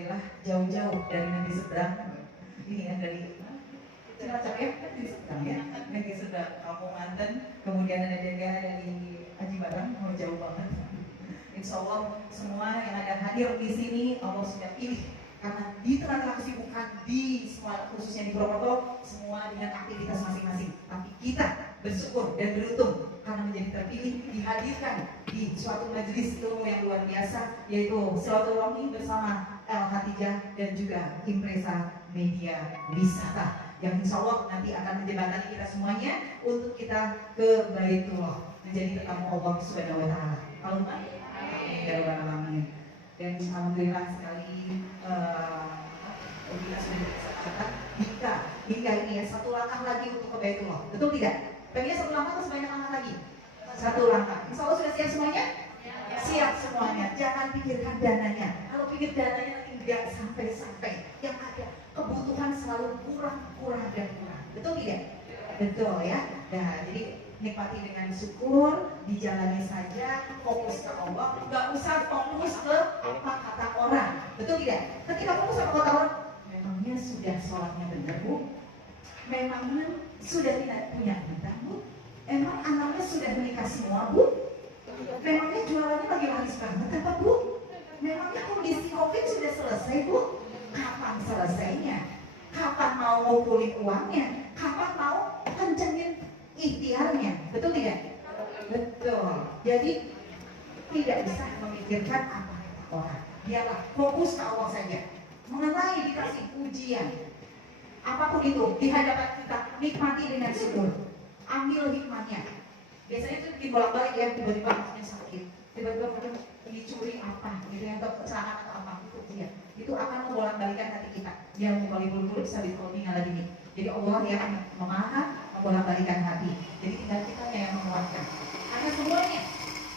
alhamdulillah jauh-jauh dari negeri seberang. Ini ya dari Cilacap ya, dari seberang ya, negeri seberang, Kampung Manten. Kemudian ada juga dari Haji Barang, jauh banget. Insya Allah semua yang ada hadir di sini Allah sudah pilih, karena di tengah-tengah kesibukan di semua, khususnya di Purwokerto, semua dengan aktivitas masing-masing. Tapi kita bersyukur dan beruntung karena menjadi terpilih dihadirkan di suatu majelis ilmu yang luar biasa, yaitu silaturahmi bersama El Hatijah dan juga Impresa Media Wisata, yang insya Allah nanti akan menjembatani kita semuanya untuk kita ke Baitullah, menjadi tetamu Allah Subhanahu wa Ta'ala. Allahumma amin. Dan alhamdulillah sekali kita sudah bisa hingga ini ya, satu langkah lagi untuk ke Baitullah. Betul tidak? Pengennya satu langkah atau sebanyak langkah lagi? Satu langkah. Insya Allah sudah siap semuanya? Siap semuanya. Jangan pikirkan dananya. Kalau pikir dananya nanti nggak sampai-sampai. Yang ada kebutuhan selalu kurang dan kurang. Betul tidak? Betul ya. Nah, jadi nikmati dengan syukur, dijalani saja, fokus ke Allah, nggak usah fokus ke apa kata orang. Betul tidak? Ketika fokus ke kata orang, memangnya sudah sholatnya benar, Bu? Memangnya sudah tidak punya hutang, Bu? Emang anaknya sudah menikah semua, Bu? Memangnya jualannya lagi laris banget apa, Bu? Memangnya kondisi COVID sudah selesai, Bu? Kapan selesainya? Kapan mau ngumpulin uangnya? Kapan mau kencengin ikhtiarnya? Betul tidak? Betul. Jadi tidak bisa memikirkan apa kata orang. Biarlah fokus ke Allah saja. Mengenai dikasih ujian, apapun itu di hadapan kita, nikmati dengan syukur. Ambil hikmahnya. Biasanya itu dibolak-balik ya, tiba-tiba anaknya sakit, tiba-tiba mungkin dicuri apa, gitu ya, atau kecelakaan atau apa gitu ya. Itu akan membolak-balikan hati kita. Dia mau balik dulu bisa tinggal lagi nih. Jadi Allah yang memaha membolak-balikan hati. Jadi tinggal kita yang menguatkan. Karena semuanya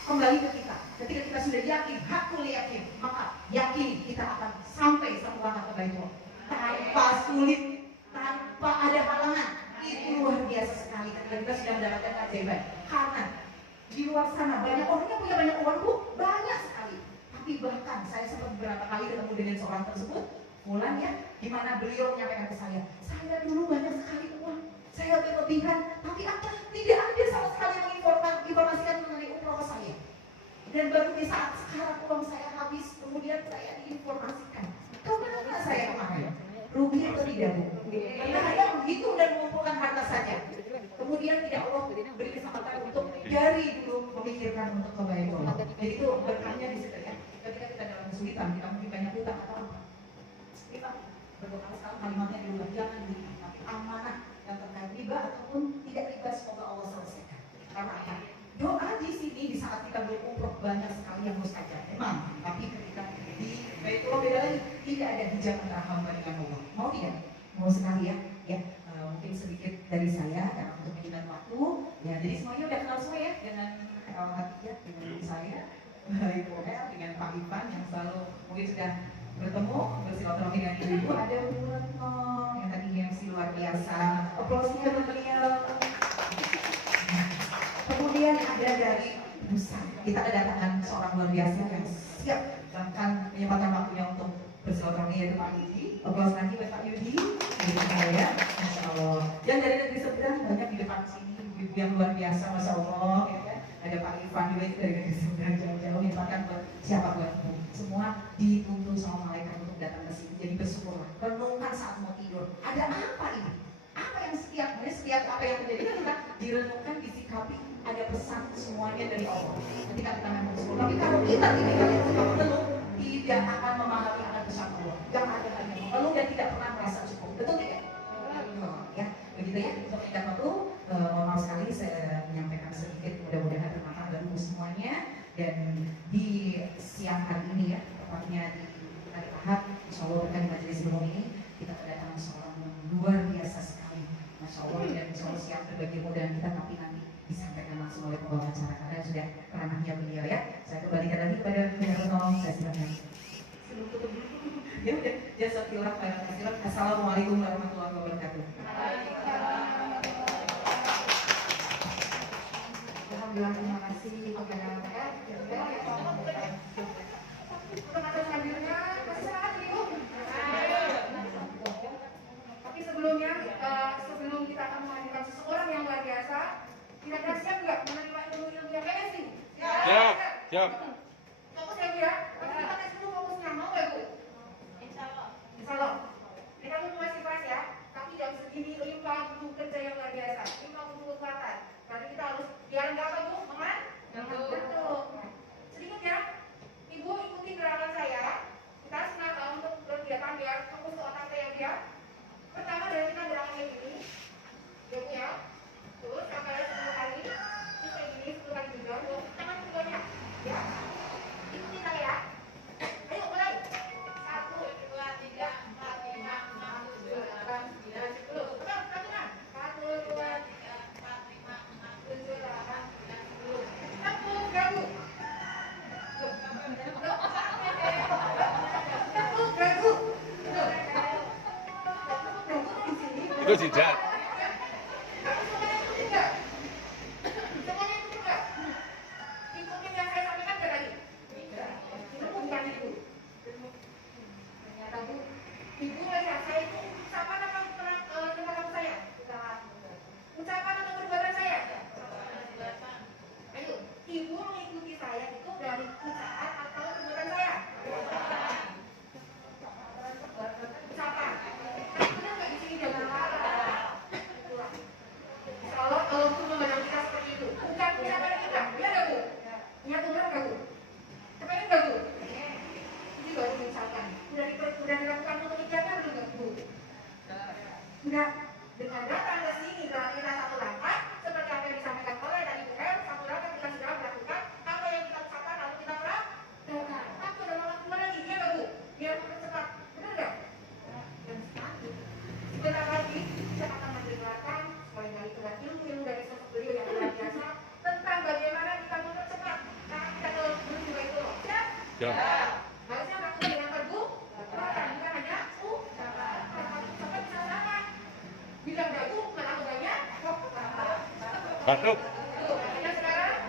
kembali ke kita. Ketika kita sudah yakin, hakul yakin, maka yakin kita akan sampai satu langkah ke Baitullah tanpa sulit, tanpa ada halangan. Itu luar biasa sekali ketika kita sudah mendapatkan keajaiban. Karena di luar sana banyak orang yang punya banyak uang, Bu, banyak sekali. Tapi bahkan saya sempat beberapa kali ketemu dengan seorang tersebut, Mulan ya, di mana beliau menyampaikan ke saya dulu banyak sekali uang, saya berlebihan, tapi apa? Tidak ada sama sekali yang informasikan mengenai umroh saya. Dan baru di saat sekarang uang saya habis, kemudian saya diinformasikan. Kemana saya kemarin? Rugi atau tidak, Bu? Karena hanya menghitung dan mengumpulkan harta saja. Kemudian tidak Allah beri kesempatan untuk dari dulu memikirkan untuk kebaikan. Jadi itu berkahnya di situ ya. Ketika kita dalam kesulitan, kita mungkin banyak hutang atau apa, kita berdoa sekali kalimatnya diubah, jangan tapi amanah yang terkait riba ataupun tidak riba, semoga Allah selesaikan. Karena apa? Doa di sini di saat kita berumroh banyak sekali yang mustajab memang, tapi ketika di Baitullah beda lagi, tidak ada hijab antara hamba dengan Allah. Mau tidak? Mau sekali ya? Ya, mungkin sedikit dari saya karena untuk menjelaskan waktu. Ya, jadi semuanya udah kenal semua ya dengan El Hatijah, dengan saya, Ibu El, dengan Pak Ivan yang selalu mungkin sudah bertemu bersilaturahmi dengan ibu-ibu. Ada Bu Retno yang tadi MC luar biasa, aplausnya untuk beliau. Kemudian ada dari Busan, kita kedatangan seorang luar biasa yang siap bahkan menyempatkan waktunya untuk bersilaturahmi, yaitu Pak Yudi. Aplaus lagi buat Pak Yudi. Ya, Masya Allah. Yang dari negeri seberang banyak di depan sini, ibu-ibu yang luar biasa, Masya Allah. Ya, kan? Ada Pak Ivan juga itu dari negeri seberang jauh-jauh, bahkan buat siapa buat semua dituntun sama malaikat untuk datang ke sini. Jadi bersyukurlah, renungkan saat mau tidur. Ada apa ini? Apa yang setiap apa yang terjadi kita direnungkan, disikapi, ada pesan semuanya dari Allah. Ketika kita memang bersyukur. Tapi kalau kita tidak suka mengeluh, tidak akan memahami akan pesan Allah. Yang ada hanya mengeluh dan tidak pernah merasa cukup. Betul tidak? Ya, begitu ya. Untuk tidak waktu, mohon maaf sekali saya menyampaikan sedikit. Mudah-mudahan bermanfaat bagi semuanya. Dan di siang hari ini ya, tepatnya di hari Ahad, insya Allah berkat majelis ilmu ini kita kedatangan seorang yang luar biasa sekali, Masya Allah. Dan insya Allah siang berbagi mudah kita, tapi nanti disampaikan langsung oleh pembawa acara karena sudah ranahnya beliau ya. Saya kembalikan lagi kepada Beliau, tolong saya silakan. Sebelum tutup ya udah, jazakallahu khairan. Assalamualaikum warahmatullahi wabarakatuh. Alhamdulillah, terima kasih kepada Bapak. Untuk hadirnya, masih sangat Siap. Fokus ya Bu ya. Kita tes dulu fokusnya, mau nggak Bu? Insya Allah. Ini kamu masih keras ya. Tapi jam segini 50 kerja yang luar biasa. 50 kekuatan. Berarti kita harus biar nggak apa Bu? Aman? Betul. Sedikit ya. Ibu ikuti gerakan saya. Kita senang untuk kegiatan biar fokus ke otak saya dia. Pertama dari kita gerakan kayak gini. Ya Bu ya. Terus sampai 10 kali. Terus kayak gini 10 kali juga. Tangan keduanya. Ya. Ikuti saya ya. Ayo mulai. 1, 2, 3, 4, 5, 6, 7, 8, 9, 10. Tekan, tekan. 1, 2, 3, 4, 5, 6, 7, 8, 9, 10. Satu, gagu. Satu, gagu. Itu tidak. Ibu mengikuti saya itu dari ucapan atau perbuatan saya? Ucapan. Benar nggak di sini jangan kalau untuk memandang kita seperti itu, bukan ucapan kita, iya nggak Bu? Niat benar nggak Bu? Kepengen nggak Bu? Ini baru misalkan. Udah dilakukan untuk kegiatan belum nggak Bu? Sudah. Dengan datang ke sini berarti kita satu langkah seperti apa yang disampaikan oleh tadi Bu El, satu langkah kita sudah melakukan apa yang kita ucapkan lalu kita lakukan. Tapi udah melakukan lagi, iya nggak Bu? Biar mempercepat, benar nggak? Dan sebentar lagi saya akan mendengarkan sekali lagi dengan ilmu dari sosok beliau yang luar biasa tentang bagaimana kita mempercepat. Nah, kita kalau dulu juga itu loh. Siap? Siap. Harusnya melakukan dengan perbuatan, bukan hanya ucapan. Cepat bisa sama. Bilang dagu, malah banyak. Batuk. Yang sekarang,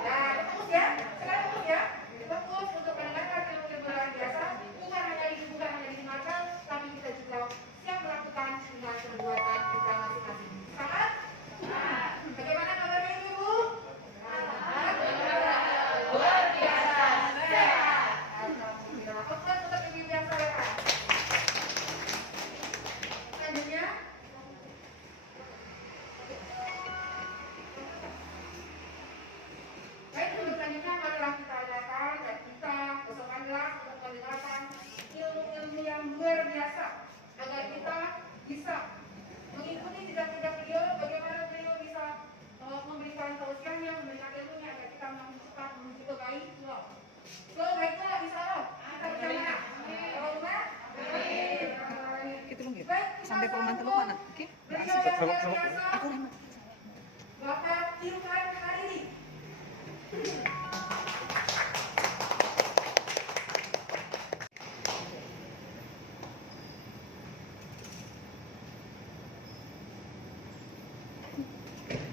nah fokus ya. Sekarang fokus ya. Fokus untuk mendengarkan ilmu luar biasa. Bukan hanya didengarkan, tapi kita juga siap melakukan dengan perbuatan kita masing-masing. Sepakat? Bagaimana kabarnya Ibu? Luar biasa. Sehat. Alhamdulillah. Fokus untuk ibu yang sehat. Selanjutnya. Baik, untuk selanjutnya marilah kita adakan dan kita bersama-sama untuk mendengarkan ilmu-ilmu yang luar biasa agar kita bisa mengikuti jejak-jejak beliau, bagaimana beliau bisa memberikan tausiahnya, memberikan ilmunya agar kita makin cepat menuju ke baiklah. Baiklah, insya Allah kita bersama. Allahumma amin. Gitu dong ya. Baik, Sampai perumahan teluk mana? Oke. beliau yang luar biasa, Aku Rahmat. Bapak Irfan Hariri.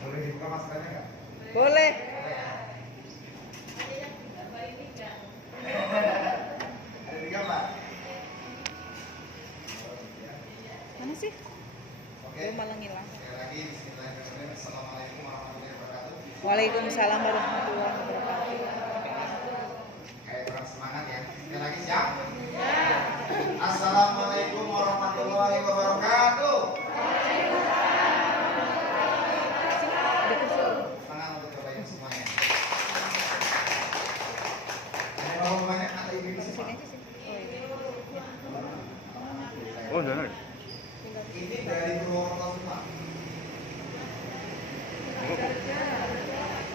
Boleh dibuka maskernya nggak? Boleh. Ada 3 Pak? Mana sih? Oke. Dia malah ngilang. Sekali lagi bismillahirrahmanirrahim. Assalamualaikum warahmatullahi wabarakatuh. Waalaikumsalam warahmatullahi wabarakatuh. Kayak kurang semangat ya. Sekali lagi siap? Assalamualaikum warahmatullahi wabarakatuh. Semangat untuk Bapak Ibu semuanya. Ada berapa banyak kata ibu sih Pak? Oh, jangan. Ini dari Purwokerto semua.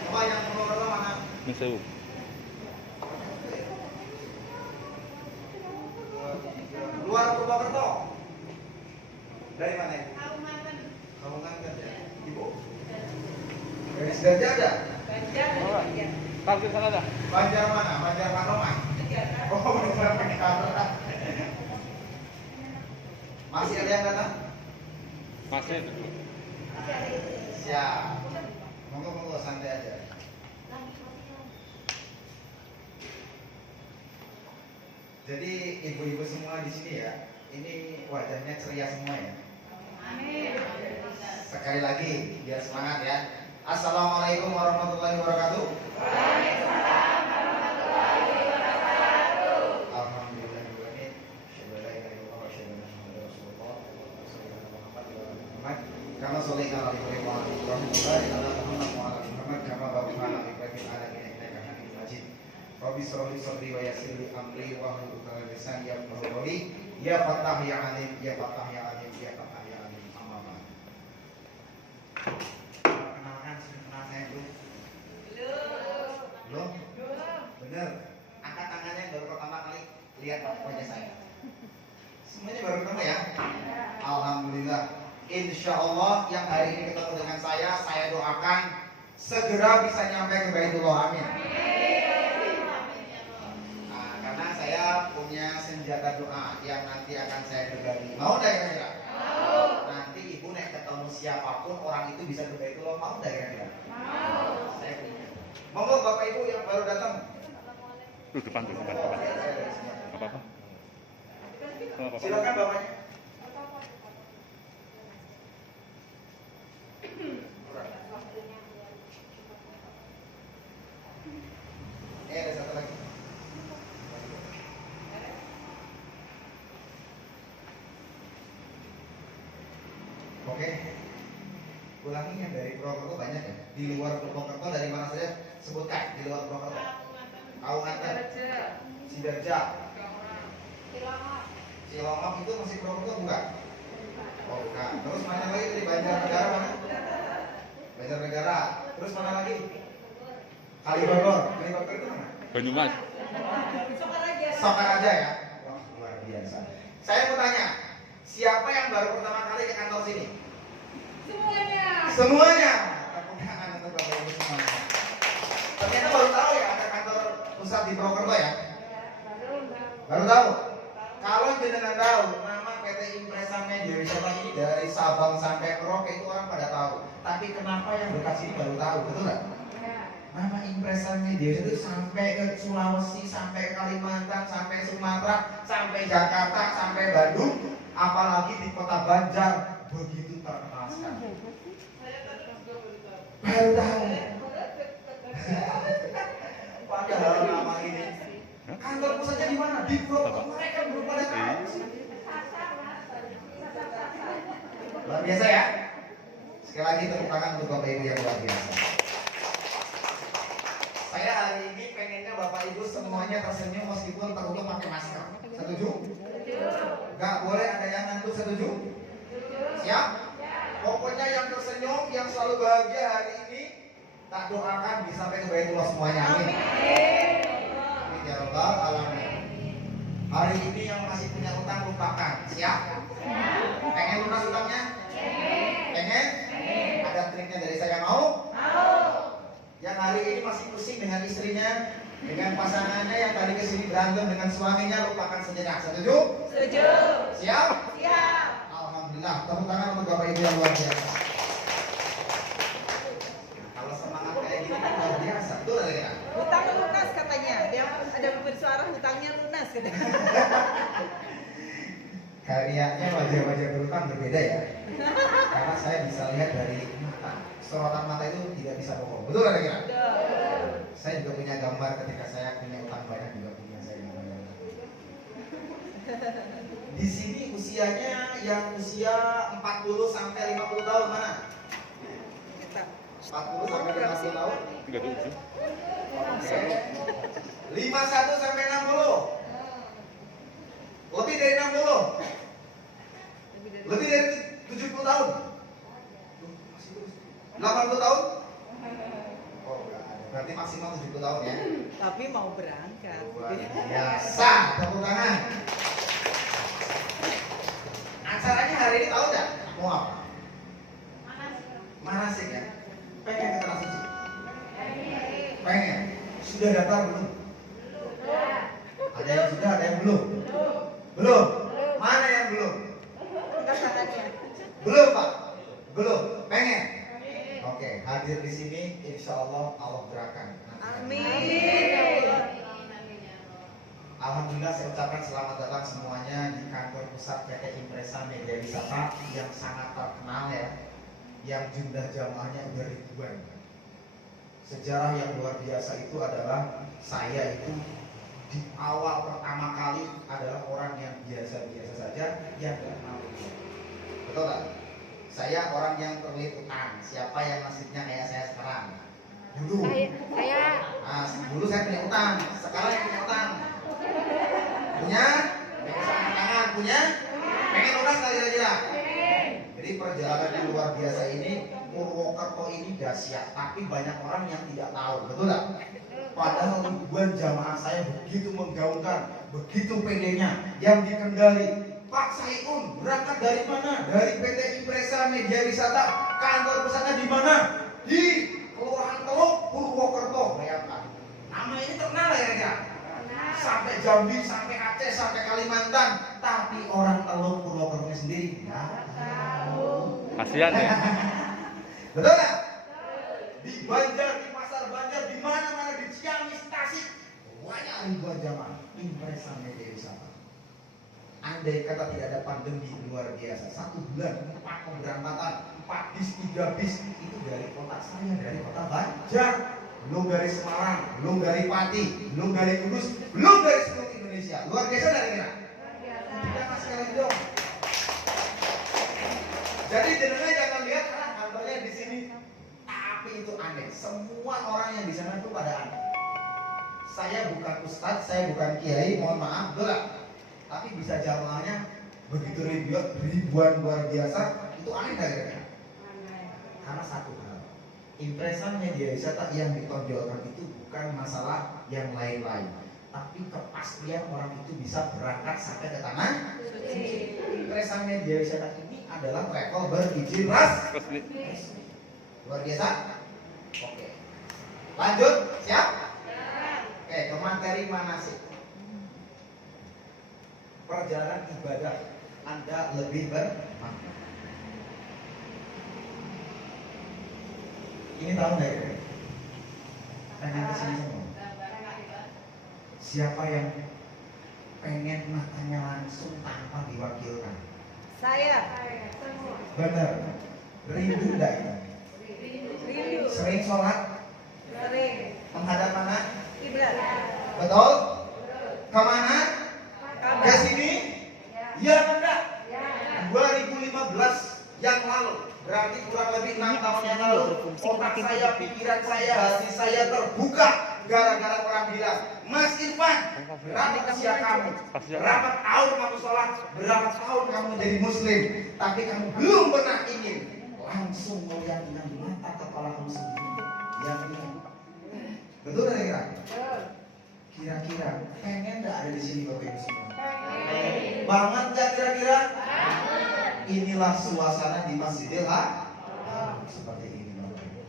Coba yang Purwokerto mana? Misewu. Luar Purwokerto. Dari mana Ibu? Kabupaten ya. Ibu? Dari Sidoarjo ada? Parkir sana dah. Banjar mana? Banjar Panoman? Oh, Banjar Panoman. Masih ada yang datang? Masih itu. Siap. Monggo santai aja. Jadi ibu-ibu semua di sini ya, ini wajahnya ceria semua ya. Amin. Sekali lagi biar semangat ya. Assalamualaikum warahmatullahi wabarakatuh. Alhamdulillahirrahmanirrahim. Asyhadu an la ilaha illallah wa asyhadu anna Muhammadar Rasulullah. Allahumma shalli ala Muhammad wa ala ali Muhammad. Kama shallaita ala Ibrahim wa ala ali Ibrahim wa barik ala Muhammad wa ala ali Muhammad kama barakta ala Ibrahim wa ala ali Ibrahim innaka Hamidum Majid. Rabbi shrah li sadri wa yassir li amri wa hlul 'uqdatam min lisani yafqahu qawli. Ya Fattah ya Alim, ya Fattah ya Alim, ya Fattah ya Alim. Amma ba'd. Kenalkan kenal saya dulu. Belum? Bener. Angkat tangannya yang baru pertama kali lihat wajah saya. Semuanya baru ketemu ya? Alhamdulillah. Insya Allah yang hari ini ketemu dengan saya doakan segera bisa nyampe ke Baitullah. Amin. Nah, karena saya punya senjata doa yang nanti akan saya berbagi. Mau enggak kira-kira? Mau. Nanti ibu nek ketemu siapapun orang itu bisa ke Baitullah. Mau enggak kira-kira? Mau. Saya punya. Monggo Bapak Ibu yang baru datang. Tuh depan. Apa-apa. Silakan Bapaknya. Ada satu lagi. Oke. Ulangi yang dari Purwokerto banyak ya. Di luar Purwokerto dari mana saja? Sebutkan di luar Purwokerto. Kaunganten, Sidarja, Cilongok itu masih Purwokerto bukan? Oh bukan. Terus mana lagi dari Banjarnegara mana? Banjarnegara. Terus mana lagi? Kalibagor. Kalibagor itu mana? Banyumas. Sokaraja ya. Wah luar biasa. Saya mau tanya, siapa yang baru pertama kali ke kantor sini? Semuanya. Tepuk tangan untuk Bapak Ibu semuanya. Ternyata baru tahu ya ada kantor pusat di Purwokerto ya? Baru tahu. Kalau jenengan tahu nama PT Impresa Media Wisata ini dari Sabang sampai Merauke itu orang pada tahu. Tapi kenapa yang Bekasi ini baru tahu, betul nggak? Nama Impresa Media itu sampai ke Sulawesi, sampai ke Kalimantan, sampai Sumatera, sampai Jakarta, sampai Bandung, apalagi di kota Banjar begitu terkenal sekali. Baru tahu. Padahal nama ini kantor pusatnya di mana? Di Purwokerto. Mereka belum pada tahu. Luar biasa ya. Sekali lagi tepuk tangan untuk Bapak Ibu yang luar biasa. Saya hari ini pengennya Bapak Ibu semuanya tersenyum meskipun tertutup pakai masker. Setuju? Gak boleh ada yang ngantuk, setuju? Siap? Pokoknya yang tersenyum, yang selalu bahagia hari ini, tak doakan bisa sampai ke Baitullah semuanya. Amin. Amin ya Rabbal alamin. Hari ini yang masih punya utang lupakan. Siap? Pengen lunas utangnya? Pengen? Ada triknya dari saya, mau? Yang hari ini masih pusing dengan istrinya, dengan pasangannya yang tadi kesini berantem dengan suaminya, lupakan sejenak. Setuju? Setuju. Siap? Siap. Alhamdulillah. Tepuk tangan untuk Bapak Ibu yang luar biasa. Kalau semangat kayak gini kan luar biasa. Betul ada ya? Hutang lunas katanya. Dia ada bersuara hutangnya lunas katanya. Kayaknya wajah-wajah berutang berbeda ya. Karena saya bisa lihat dari mata. Sorotan mata itu tidak bisa bohong. Betul ada kira? Saya juga punya gambar ketika saya punya utang banyak juga punya saya gambar. Di sini usianya yang usia 40 sampai 50 tahun mana? 40 sampai 50 tahun? 37. 51 sampai 60. Lebih dari 60. Lebih dari 70 tahun. 80 tahun? Oh, enggak ada. Berarti maksimal 70 tahun ya. Tapi mau berangkat. Luar biasa. Tepuk tangan. Acaranya hari ini tahu nggak? Mau apa? Manasik ya? Pengen ke Tanah Suci? Pengen. Sudah daftar belum? Ada yang sudah, ada yang belum? Belum. Mana yang belum? Belum Pak. Belum. Pengen. Oke, hadir di sini, insya Allah Allah gerakan. Amin. Alhamdulillah saya ucapkan selamat datang semuanya di kantor pusat PT Impresa Media Wisata yang sangat terkenal ya, yang jumlah jamaahnya udah ribuan. Sejarah yang luar biasa itu adalah saya itu di awal pertama kali adalah orang yang biasa-biasa saja yang tidak mau. Betul tak? Saya orang yang terlilit utang. Siapa yang nasibnya kayak saya sekarang? Dulu. Nah, dulu saya punya utang. Sekarang yang punya utang. Punya? Pegang tangan. Punya? Pengen lunas kali kira-kira? Jadi perjalanan yang luar biasa ini, Purwokerto ini dahsyat. Tapi banyak orang yang tidak tahu. Betul tak? Padahal ribuan jamaah saya begitu menggaungkan, begitu pedenya, yang dikendali. Pak Saiun berangkat dari mana? Dari PT Impresa Media Wisata. Kantor pusatnya di mana? Di Kelurahan Teluk, Purwokerto. Bayangkan. Nama ini terkenal ya kira-kira? Sampai Jambi, sampai Aceh, sampai Kalimantan. Tapi orang Teluk Purwokerto sendiri nggak tahu. Kasihan ya. Betul nggak? Di Banjar, di Pasar Banjar, di mana-mana, di Ciamis, Tasik, banyak ribuan jamaah Impresa Media Wisata. Andai kata tidak ada pandemi luar biasa, 1 bulan 4 pemberangkatan, 4 bis, 3 bis, itu dari kota saya, dari kota Banjar, belum dari Semarang, belum dari Pati, belum dari Kudus, belum dari seluruh Indonesia. Luar biasa dari kira? Kita sekali dong. Jadi jenengan jangan lihat karena kantornya di sini, tapi itu aneh. Semua orang yang di sana itu pada aneh. Saya bukan ustadz, saya bukan kiai, mohon maaf, betul gak? Tapi bisa jamaahnya begitu ribuan luar biasa, itu aneh gak kira-kira? Karena satu hal, Impresa Media Wisata yang ditonjolkan itu bukan masalah yang lain-lain, tapi kepastian orang itu bisa berangkat sampai ke tanah suci. Impresa Media Wisata ini adalah travel berizin resmi. Luar biasa? Oke. Lanjut, siap? Oke, ke materi manasik. Perjalanan ibadah Anda lebih bermakna. Ini tahu nggak ya? Tanya ke sini semua. Siapa yang pengen makannya langsung tanpa diwakilkan? Saya. Benar. Rindu enggak ini? Rindu. Sering sholat? Sering. Menghadap mana? Kiblat. Betul? Kemana? Ke sini? Ya enggak? 2015 yang lalu, berarti kurang lebih 6 tahun yang lalu, otak saya, pikiran saya, hati saya terbuka gara-gara orang bilang, Mas Irfan, berapa usia kamu? Berapa tahun kamu sholat? Berapa tahun kamu menjadi muslim? Tapi kamu belum pernah ingin langsung melihat dengan mata kepala kamu sendiri. Yang ini, betul nggak kira? Kira-kira pengen nggak ada di sini Bapak Ibu semua? Banget nggak kira-kira? Inilah suasana di Masjidil Haram seperti ini Bapak Ibu.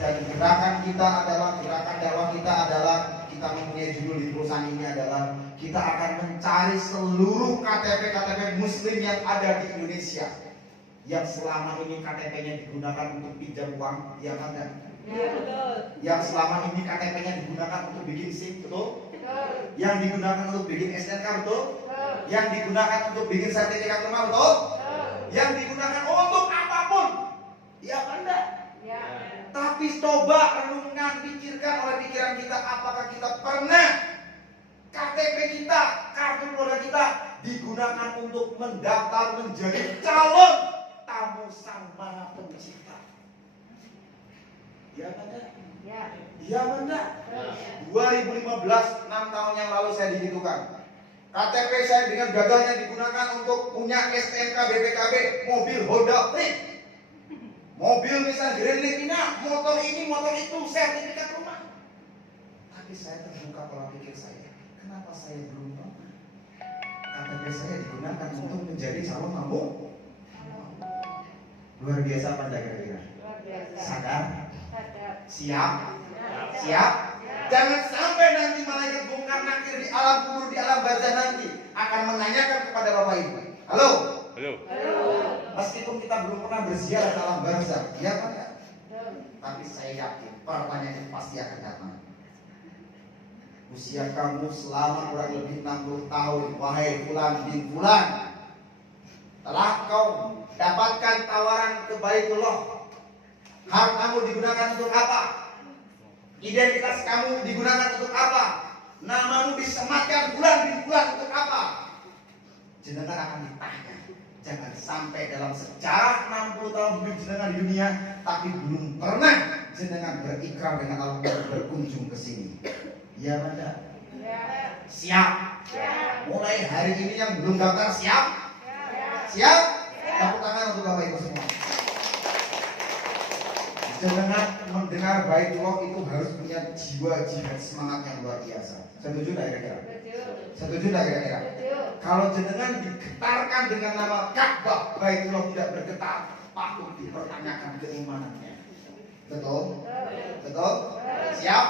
Dan gerakan kita adalah, gerakan dakwah kita adalah, kita mempunyai judul di perusahaan ini adalah kita akan mencari seluruh KTP-KTP Muslim yang ada di Indonesia yang selama ini KTP-nya digunakan untuk pinjam uang, ya kan? Iya, betul. Yang selama ini KTP-nya digunakan untuk bikin SIM, betul? Yang digunakan untuk bikin SNK, betul? Yang digunakan untuk bikin sertifikat rumah, betul? Yang digunakan untuk apapun, ya kan enggak? Ya. Tapi coba renungkan, pikirkan oleh pikiran kita, apakah kita pernah KTP kita, kartu keluarga kita digunakan untuk mendaftar menjadi calon tamu Sang Maha Pencipta? Ya kan enggak? Ya. Iya enggak? 2015, 6 tahun yang lalu saya digitukan. KTP saya dengan gagahnya digunakan untuk punya STNK BPKB, mobil Honda Fit, mobil misalnya Grand Livina, motor ini, motor itu, sertifikat rumah. Tapi saya terbuka pola pikir saya, kenapa saya belum tahu? KTP saya digunakan untuk menjadi calon tamu. Luar biasa apa enggak kira-kira? Luar biasa. Sadar? Sadar. Siap? Siap? Jangan sampai nanti malaikat bongkar nakir di alam kubur, di alam barzah nanti akan menanyakan kepada Bapak Ibu. Halo? Halo. Meskipun kita belum pernah berziarah ke alam barzah, ya kan? Tapi saya yakin pertanyaan itu pasti akan datang. Usia kamu selama kurang lebih 60 tahun, wahai fulan bin fulan, telah kau dapatkan tawaran ke Baitullah, Hak kamu digunakan untuk apa? Identitas kamu digunakan untuk apa? Namamu disematkan bulan di bulan untuk apa? Jenengan akan ditanya. Jangan sampai dalam sejarah 60 tahun hidup jenengan di dunia, tapi belum pernah jenengan berikrar dengan Allah berkunjung ke sini. Iya Banda? Siap? Mulai hari ini yang belum daftar siap? Siap? Tepuk tangan untuk Bapak Ibu semua. Jenengan mendengar Baitullah itu harus punya jiwa jihad semangat yang luar biasa. Setuju tidak kira-kira? Setuju tidak kira-kira? Kalau jenengan digetarkan dengan nama Ka'bah, Baitullah tidak bergetar, patut dipertanyakan keimanannya. Betul? Betul? Siap?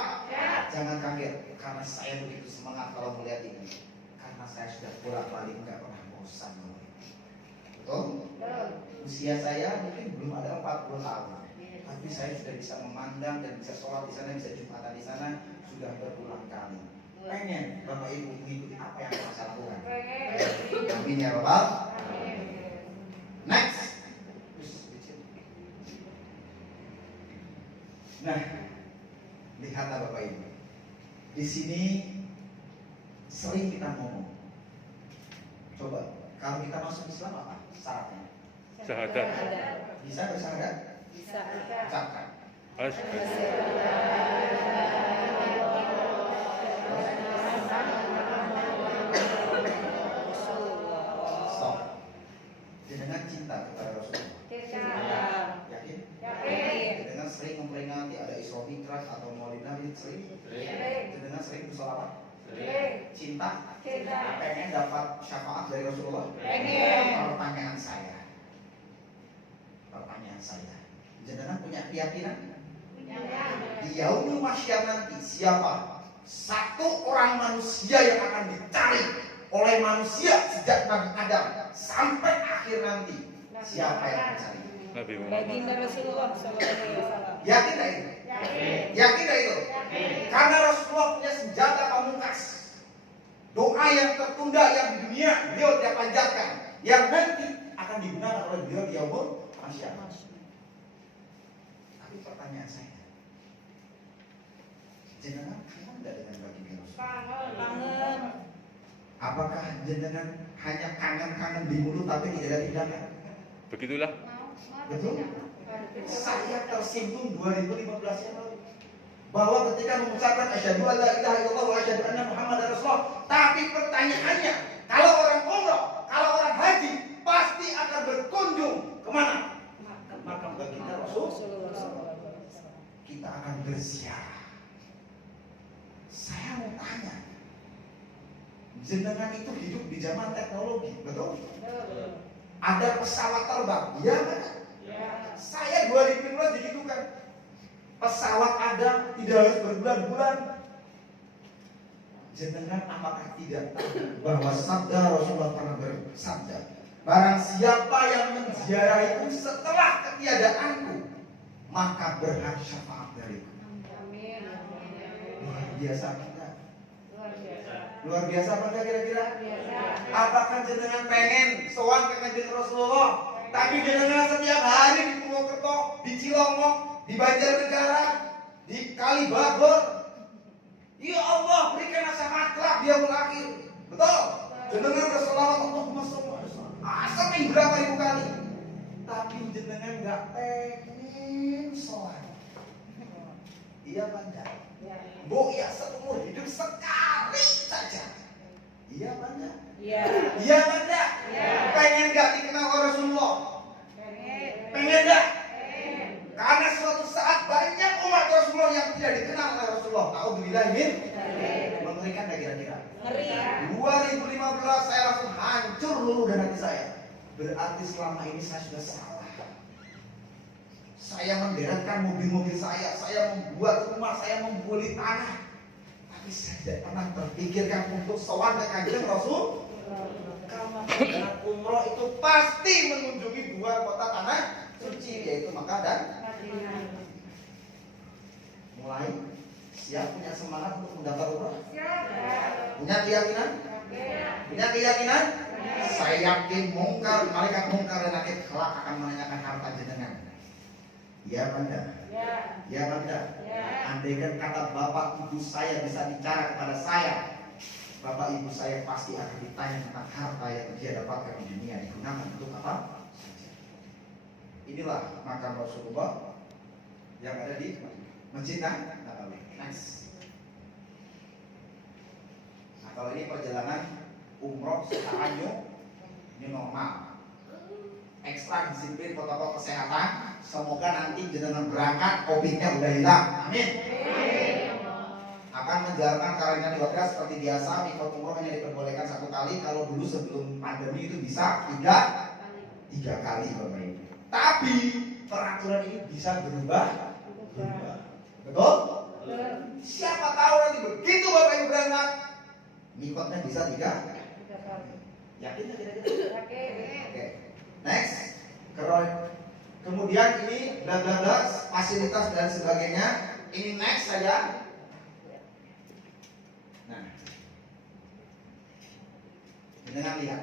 Jangan kaget, karena saya begitu semangat kalau melihat ini. Karena saya sudah bolak-balik nggak pernah bosan. Betul? Usia saya mungkin belum ada 40 tahun. Tapi saya sudah bisa memandang dan bisa sholat di sana, bisa jumatan di sana sudah berulang kali. Pengen Bapak Ibu mengikuti apa yang saya lakukan. Amin ya Rabbal. Next. Nah, lihatlah Bapak Ibu. Di sini sering kita ngomong. Coba, kalau kita masuk Islam apa syaratnya? Syahadat. Bisa bersyahadat? Bisa. Ucapkan. Stop. Jenengan cinta kepada Rasulullah. Yakin? Jenengan sering memperingati ada Isra Mi'raj atau Maulid Nabi sering? Jenengan sering bersolawat? Cinta? Pengen dapat syafaat dari Rasulullah? Pertanyaan saya. Jenengan punya keyakinan? Di yaumul mahsyar nanti siapa? Satu orang manusia yang akan dicari oleh manusia sejak Nabi Adam sampai akhir nanti. Siapa yang dicari? Nabi Baginda Muhammad. Rasulullah SAW. Yakin gak itu? Yakin gak itu? Karena Rasulullah punya senjata pamungkas. Doa yang tertunda yang di dunia beliau tidak panjatkan, yang nanti akan digunakan oleh beliau di yaumul mahsyar. Tapi pertanyaan saya, jenengan kangen nggak dengan baginda Rasul? Kangen. Apakah jenengan hanya kangen-kangen di mulut tapi tidak ada tindakan? Begitulah. Betul? Saya tersinggung 2015 yang lalu bahwa ketika mengucapkan asyhadu an la ilaha illallah wa asyhadu anna muhammadar rasulullah, tapi pertanyaannya, kalau orang umrah, kalau orang haji pasti akan berkunjung kemana? Makam baginda Rasul. Kita akan berziarah. Saya mau tanya, jenengan itu hidup di zaman teknologi, betul? Ada pesawat terbang, iya kan? Saya 2015 digitukan. Pesawat ada, tidak harus berbulan-bulan. Jenengan apakah tidak tahu bahwa sabda Rasulullah pernah bersabda, barang siapa yang menziarahiku setelah ketiadaanku, maka berhak syafaat dariku. Luar biasa kita. Luar biasa apa enggak kira-kira? Apakah jenengan pengen sowan ke kanjeng Rasulullah, tapi jenengan setiap hari di Purwokerto, di Cilongok, di Banjarnegara, di Kalibagor? Ya Allah, berikan syafaat kelak di yaumul akhir. Betul? Jenengan berselawat Allahumma sholli alaihi wasallam sampai berapa ribu kali, tapi jenengan enggak pengen sowan. Iya apa enggak? Bu, ya seumur hidup sekali saja. Iya apa enggak? Iya apa enggak? Pengen enggak dikenal oleh Rasulullah? Pengen enggak? Karena suatu saat banyak umat Rasulullah yang tidak dikenal oleh Rasulullah. Ta'udzubillah min. Mengerikan enggak kira-kira? 2015 saya langsung hancur luluh dan hati saya. Berarti selama ini saya sudah salah. Saya menderatkan mobil-mobil saya membuat rumah, saya membuli tanah. Tapi saya tidak pernah terpikirkan untuk sowan ke kanjeng Rasul. Karena perjalanan umroh itu pasti mengunjungi dua kota tanah suci, yaitu Makkah dan Madinah. Mulai siap, punya semangat untuk mendaftar umroh? Punya keyakinan? Punya keyakinan? Saya yakin malaikat mungkar dan nakir kelak akan menanyakan harta jenengan. Ya Banda. Ya Banda. Andaikan kata bapak ibu saya bisa bicara kepada saya, bapak ibu saya pasti akan ditanya tentang harta yang dia dapatkan di dunia digunakan untuk apa? Inilah makam Rasulullah yang ada di Masjid Nabawi. Next. Nah, kalau ini perjalanan umroh secara new normal, ekstra disiplin protokol kesehatan. Semoga nanti jenengan berangkat COVID-nya udah hilang. Amin. Akan menjalankan karantina di hotel seperti biasa. Mikot umroh hanya diperbolehkan 1 kali. Kalau dulu sebelum pandemi itu bisa 3 kali Bapak Ibu. Tapi peraturan ini bisa berubah. Betul? Siapa tahu nanti begitu Bapak Ibu berangkat, mikotnya bisa 3 kali. Yakin nggak kira-kira? Oke. Next. Kemudian ini bla bla bla fasilitas dan sebagainya. Ini next saja. Nah, dengan lihat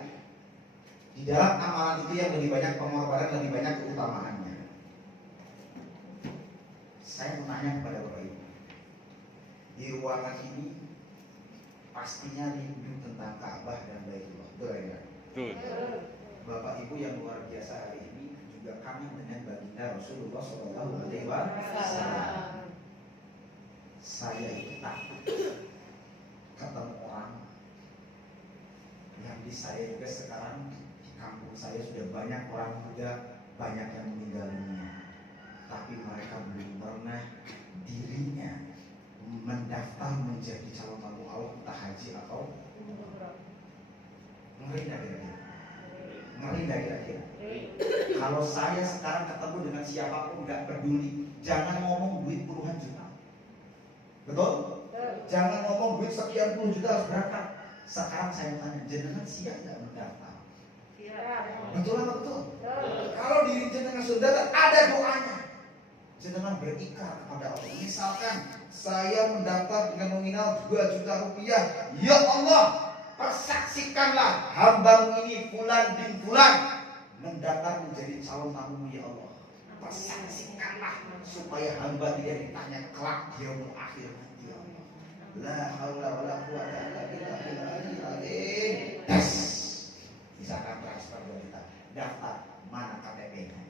di dalam amalan itu yang lebih banyak pengorbanan, lebih banyak keutamaannya. Saya mau tanya kepada Bapak Ibu, di ruangan ini pastinya rindu tentang Ka'bah dan Baitullah, betul ya? Betul. Bapak Ibu yang luar biasa hari ini juga kami dengan baginda Rasulullah SAW. Saya itu takut ketemu orang yang di saya juga sekarang di kampung saya sudah banyak orang muda, banyak yang meninggal dunia, tapi mereka belum pernah dirinya mendaftar menjadi calon tamu Allah entah haji atau ngeri nggak kira-kira? Kalau saya sekarang ketemu dengan siapapun nggak peduli, jangan ngomong duit puluhan juta, betul? Jangan ngomong duit sekian puluh juta harus berangkat. Sekarang saya tanya, jenengan siap nggak mendaftar? Betul apa betul? Kalau diri jenengan sudah ada doanya, jenengan berikrar kepada Allah. Misalkan saya mendaftar dengan nominal 2 juta rupiah, ya Allah, persaksikanlah hambamu ini fulan bin fulan mendaftar menjadi calon tamu ya Allah. Persaksikanlah supaya hamba tidak ditanya kelak di yaumul akhir nanti ya Allah. La haula wala quwata illa billah. Misalkan transfer 2 juta, daftar mana KTP-nya.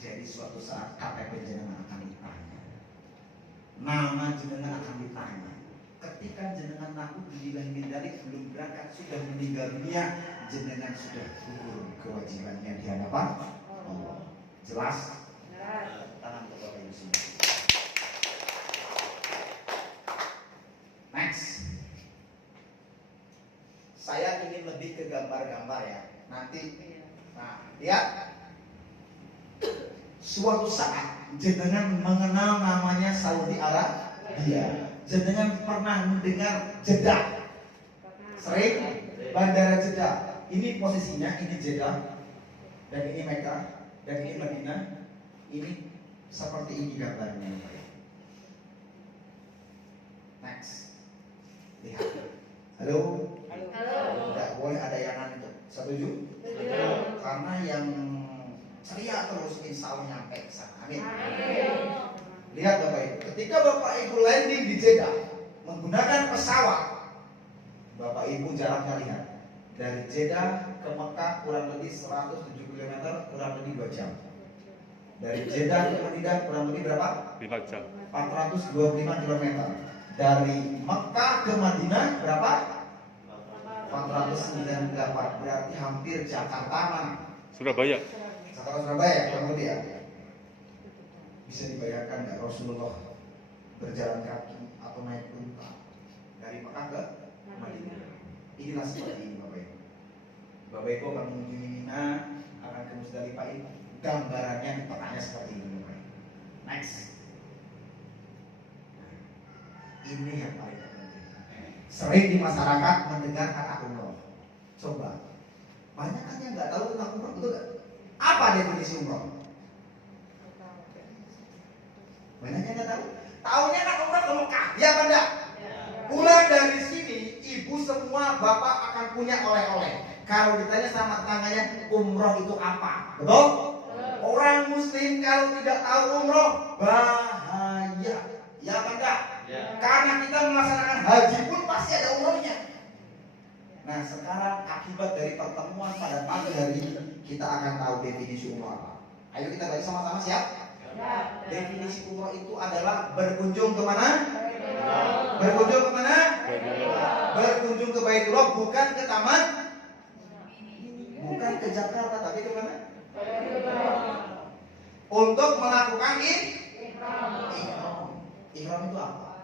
Jadi suatu saat KTP jenengan akan ditanya, nama jenengan akan ditanya. Ketika jenengan naku bilang mindari belum berangkat sudah meninggal dunia, jenengan sudah gugur kewajibannya di hadapan Allah. Jelas? Tangan ke Bapak Ibu semua. Next. Saya ingin lebih ke gambar-gambar ya. Nanti, nah lihat. Suatu saat jenengan mengenal namanya Saudi Arabia. Jenengan pernah mendengar Jeddah? Sering? Bandara Jeddah. Ini posisinya, ini Jeddah, dan ini Mekah, dan ini Madinah. Ini seperti ini gambarnya. Next. Lihat. Halo? Tidak boleh ada yang itu. Setuju? Karena yang ceria terus insya Allah nyampe ke sana. Amin. Lihat Bapak Ibu, ketika Bapak Ibu landing di Jeddah menggunakan pesawat, Bapak Ibu jaraknya lihat dari Jeddah ke Mekah kurang lebih 107 km, kurang lebih 2 jam. Dari Jeddah ke Madinah kurang lebih berapa? 5 jam. 425 km. Dari Mekah ke Madinah berapa? 498, berarti hampir Jakarta mana? Surabaya. Jakarta Surabaya kurang lebih ya. Bisa dibayangkan nggak Rasulullah berjalan kaki atau naik unta dari Mekah ke Madinah? Inilah seperti ini Bapak Ibu. Bapak Ibu akan mengunjungi Mina, akan ke Musdalifah, ini gambarannya di petanya seperti ini Bapak Ibu. Next. Ini yang paling penting. Sering di masyarakat mendengar kata umroh. Coba, banyak kan yang nggak tahu tentang umroh, betul nggak? Apa definisi umroh? Banyak yang nggak tahu. Taunya kan umroh ke Mekah, ya Banda? Pulang dari sini, ibu semua bapak akan punya oleh-oleh. Kalau ditanya sama tetangganya, umroh itu apa? Betul? Orang muslim kalau tidak tahu umroh bahaya. Ya apa enggak? Karena kita melaksanakan haji pun pasti ada umrohnya. Nah sekarang akibat dari pertemuan pada pagi hari ini kita akan tahu definisi umroh apa. Ayo kita baca sama-sama, siap? Definisi umroh itu adalah berkunjung kemana? Berkunjung kemana? Berkunjung ke Baitullah, bukan ke taman, bukan ke Jakarta, tapi kemana? Untuk melakukan ihram. Ihram itu apa?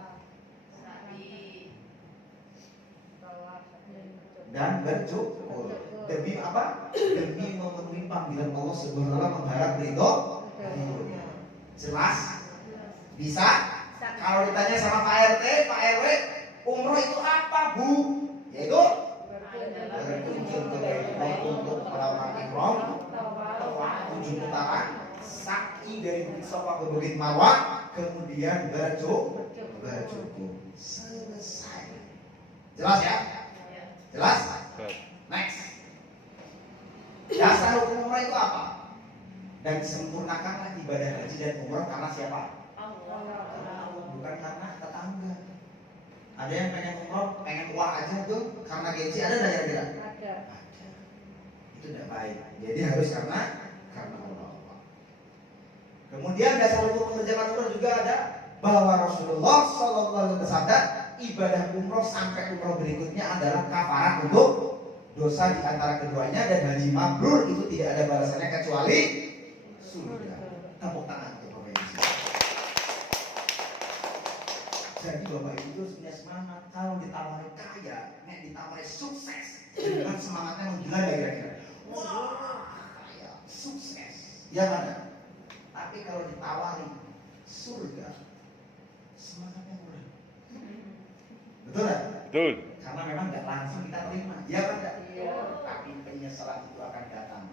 Dan bersyukur. Demi apa? Demi memenuhi panggilan Allah Subhanahu wa taala, mengharap ridho. Jelas? Bisa? Kalau ditanya sama Pak RT, Pak RW, umroh itu apa, Bu? Yaitu berkunjung ke Baitullah untuk melakukan ihram, tawaf 7 putaran, sa'i dari Bukit Safa ke Bukit Marwah, kemudian bersyukur. Selesai. Jelas ya? Jelas? Next. Dasar hukum umrah itu apa? Dan sempurnakanlah ibadah haji dan umrah karena siapa? Allah, bukan karena tetangga. Ada yang pengen umrah, pengen uang aja tuh karena gengsi, ada nggak kira-kira? Ada. Itu tidak baik. Jadi harus karena Allah. Kemudian dasar hukum mengerjakan umrah juga ada bahwa Rasulullah Shallallahu Alaihi Wasallam bersabda, ibadah umroh sampai umroh berikutnya adalah kafarat untuk dosa di antara keduanya, dan haji mabrur itu tidak ada balasannya kecuali surga. Tepuk tangan untuk Bapak Ibu. Jadi Bapak Ibu itu punya semangat. Kalau ditawari kaya, ditawari sukses, dengan semangatnya menggila kira-kira. Wah, kaya, sukses, ya mana? Tapi kalau ditawari surga, semangatnya kurang. Betul kan? Betul. Karena memang nggak langsung kita terima, ya kan? Tapi penyesalan itu akan datang.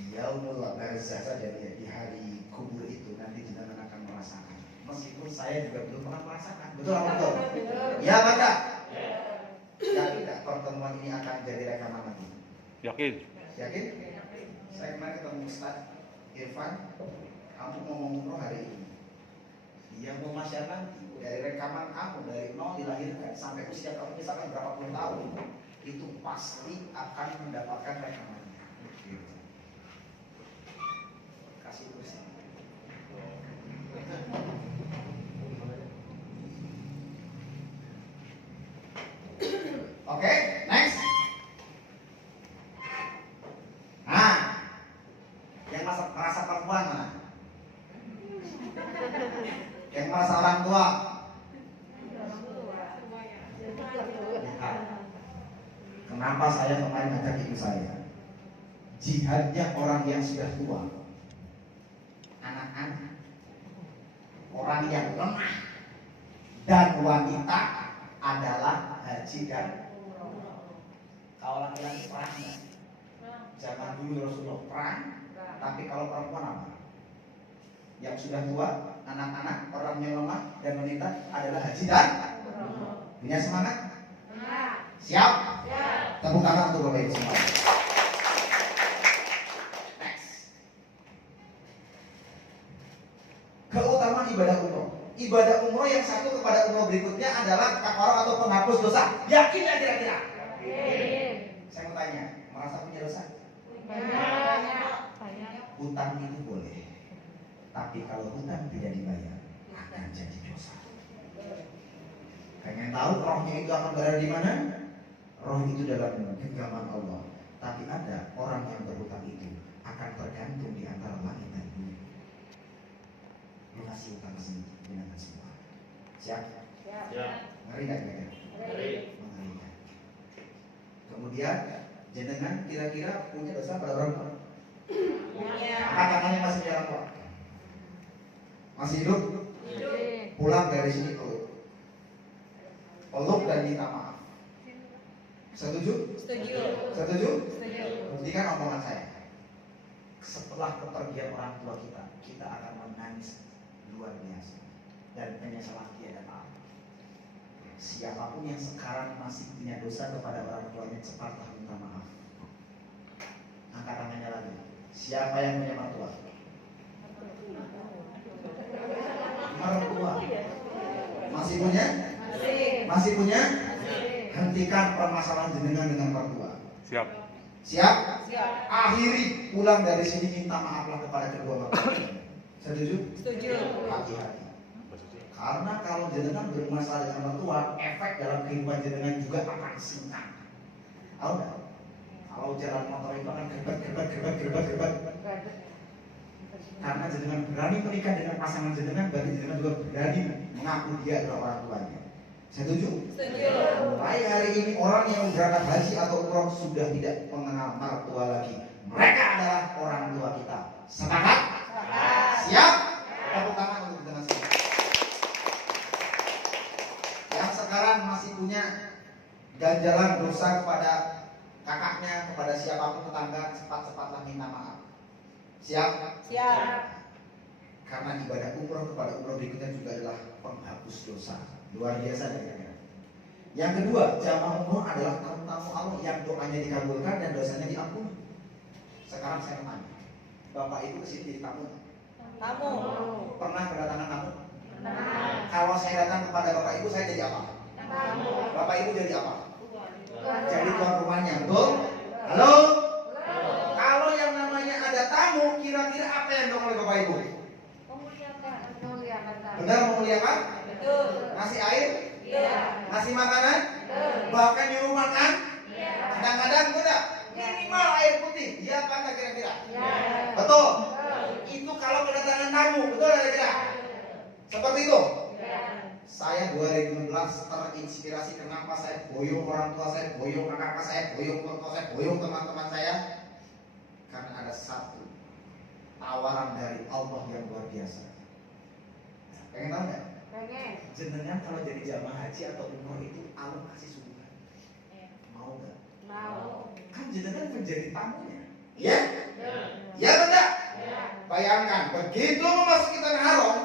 Yaumul barzah saja di hari kubur itu nanti jenengan akan merasakan. Meskipun saya juga belum pernah merasakan, betul apa betul? Ya bangga. Yakin tidak pertemuan ini akan jadi rekaman lagi? Yakin. Yakin? Saya kemarin ketemu Ustaz Irfan, kamu ngomong umroh hari ini. Dia mau masyarakat dari rekaman kamu dari nol dilahirkan sampai usia kamu misalkan berapa puluh tahun, itu pasti akan mendapatkan rekamannya. Kasih terus. Oke, next. Nah, yang merasa perempuan mana? Yang merasa orang tua? Kenapa saya kemarin ajak ibu saya? Jihadnya orang yang sudah tua, anak-anak, orang yang lemah, dan wanita adalah haji dan kalau laki-laki perang, zaman dulu Rasulullah perang, tapi kalau perempuan apa? Yang sudah tua, anak-anak, orang yang lemah, dan wanita adalah haji dan punya semangat? Siap? Tepuk tangan untuk Bapak Ibu semua. Next. Keutamaan ibadah umroh. Ibadah umroh yang satu kepada umroh berikutnya adalah kafarah atau penghapus dosa. Yakin nggak kira-kira? Yakin. Saya mau tanya, merasa punya dosa? Hutang itu boleh, tapi kalau hutang tidak dibayar akan jadi dosa. Pengen tahu rohnya itu akan berada di mana? Roh itu dalam genggaman Allah. Tapi ada orang yang berhutang itu akan tergantung di antara langit dan bumi. Lunasi hutang sini dengan semua. Siap? Ngeri gak kira-kira? Mengerikan. Kemudian jenengan kira-kira punya dosa pada orang tua? Angkat tangannya masih jalan tua. Masih hidup? Pulang dari sini peluk dan minta maaf. Setuju? Setuju? Buktikan omongan saya. Setelah kepergian orang tua kita akan menangis luar biasa dan penyesalan tiada maaf. Siapapun yang sekarang masih punya dosa kepada orang tuanya, cepatlah minta maaf. Angkat tangannya lagi. Siapa yang punya mertua? Mertua. Masih punya? Masih punya? Hentikan permasalahan jenengan dengan mertua. Siap. Siap? Akhiri pulang dari sini minta maaflah kepada kedua mertua. Setuju? Setuju. Hati-hati. Karena kalau jenengan bermasalah dengan mertua, efek dalam kehidupan jenengan juga akan singkat. Tahu nggak? Kalau jalan motor itu akan gerbat. Karena jenengan berani menikah dengan pasangan jenengan, berarti jenengan juga berani mengaku dia adalah orang tuanya. Setuju? Setuju. Mulai hari ini orang yang berangkat haji atau umroh sudah tidak mengenal mertua lagi. Mereka adalah orang tua kita. Sepakat? Siap? Tepuk tangan untuk jenengan semua. Yang sekarang masih punya ganjalan dosa kepada kakaknya, kepada siapapun tetangga, cepat-cepatlah minta maaf. Siap? Siap. Karena ibadah umroh kepada umroh berikutnya juga adalah penghapus dosa. Luar biasa ya. Yang kedua, jamaah umroh adalah tamu-tamu Allah yang doanya dikabulkan dan dosanya diampuni. Sekarang saya tanya, Bapak Ibu kesini jadi tamu? Tamu. Pernah kedatangan tamu? Nah. Kalau saya datang kepada Bapak Ibu, saya jadi apa? Tamu. Bapak Ibu jadi apa? Jadi tuan rumahnya, betul? Halo? Kalau yang namanya ada tamu, kira-kira apa yang dong oleh Bapak Ibu? Benar memuliakan? Betul. Ngasih air? Iya. Ngasih makanan? Betul. Bahkan nyuruh makan? Iya. Kadang-kadang enggak? Minimal air putih. Iya apa enggak kira-kira? Iya. Betul? Itu kalau kedatangan tamu, betul kira-kira? Seperti itu? Iya. Saya 2016 terinspirasi kenapa saya boyong orang tua saya, boyong kakak saya, boyong mertua saya, boyong teman-teman saya. Karena ada satu tawaran dari Allah yang luar biasa. Pengen tahu nggak? Pengen. Jenengan kalau jadi jamaah haji atau umroh itu Allah kasih suguhan. Mau nggak? Mau. Kan jenengan menjadi tamunya. Ya? Ya benar? Ya. Bayangkan begitu memasuki tanah haram,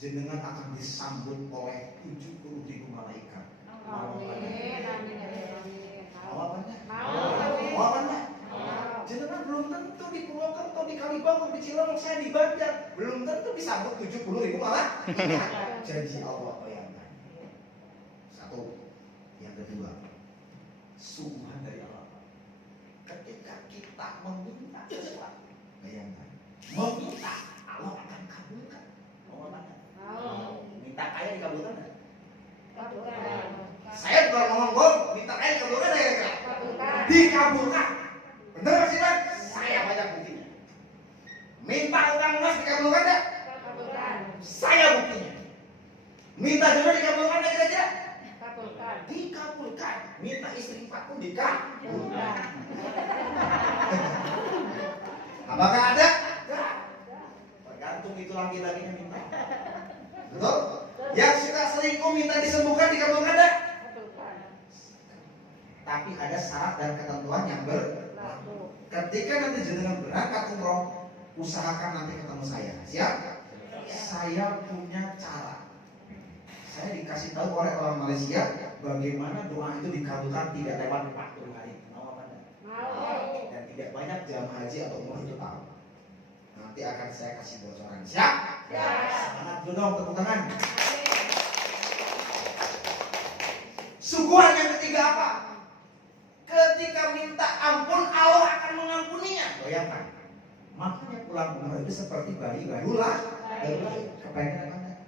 jenengan akan disambut oleh 70.000 malaikat. Mau apa enggak? Mau apa enggak? Mau apa enggak? Jenengan belum tentu di Purwokerto, di Kalibawang, di Cilengsi, saya di Banjar, belum tentu disambut 70.000 malah. Janji Allah, bayangkan. Satu. Yang kedua, suguhan dari Allah. Ketika kita meminta sesuatu, bayangkan, meminta Allah akan kabulkan. Mau apa enggak? Minta kaya dikabulkan enggak? Saya bukan ngomong bom, minta kaya dikabulkan enggak? Dikabulkan. Benar sih Pak? Saya banyak buktinya. Minta utang lunas dikabulkan enggak? Saya buktinya. Minta jodoh dikabulkan enggak kira-kira? Dikabulkan. Minta istri 4 pun dikabulkan. Apakah ada? Enggak. Tergantung itu laki-lakinya minta. Betul? Yang suka selingkuh minta disembuhkan dikabulkan enggak? Tapi ada syarat dan ketentuan yang berlaku. Ketika nanti jenengan berangkat umroh, usahakan nanti ketemu saya. Siap? Saya punya cara. Saya dikasih tahu oleh orang Malaysia bagaimana doa itu dikabulkan tidak lewat 40 hari. Mau apa enggak? Mau. Dan tidak banyak jamaah haji atau umroh itu tahu. Nanti akan saya kasih bocoran. Siap? Semangat dulu dong, tepuk tangan. Suguhan yang ketiga apa? Ketika minta ampun, Allah akan mengampuninya. Bayangkan. Makanya pulang umroh itu seperti bayi baru lahir. Kepengen apa enggak?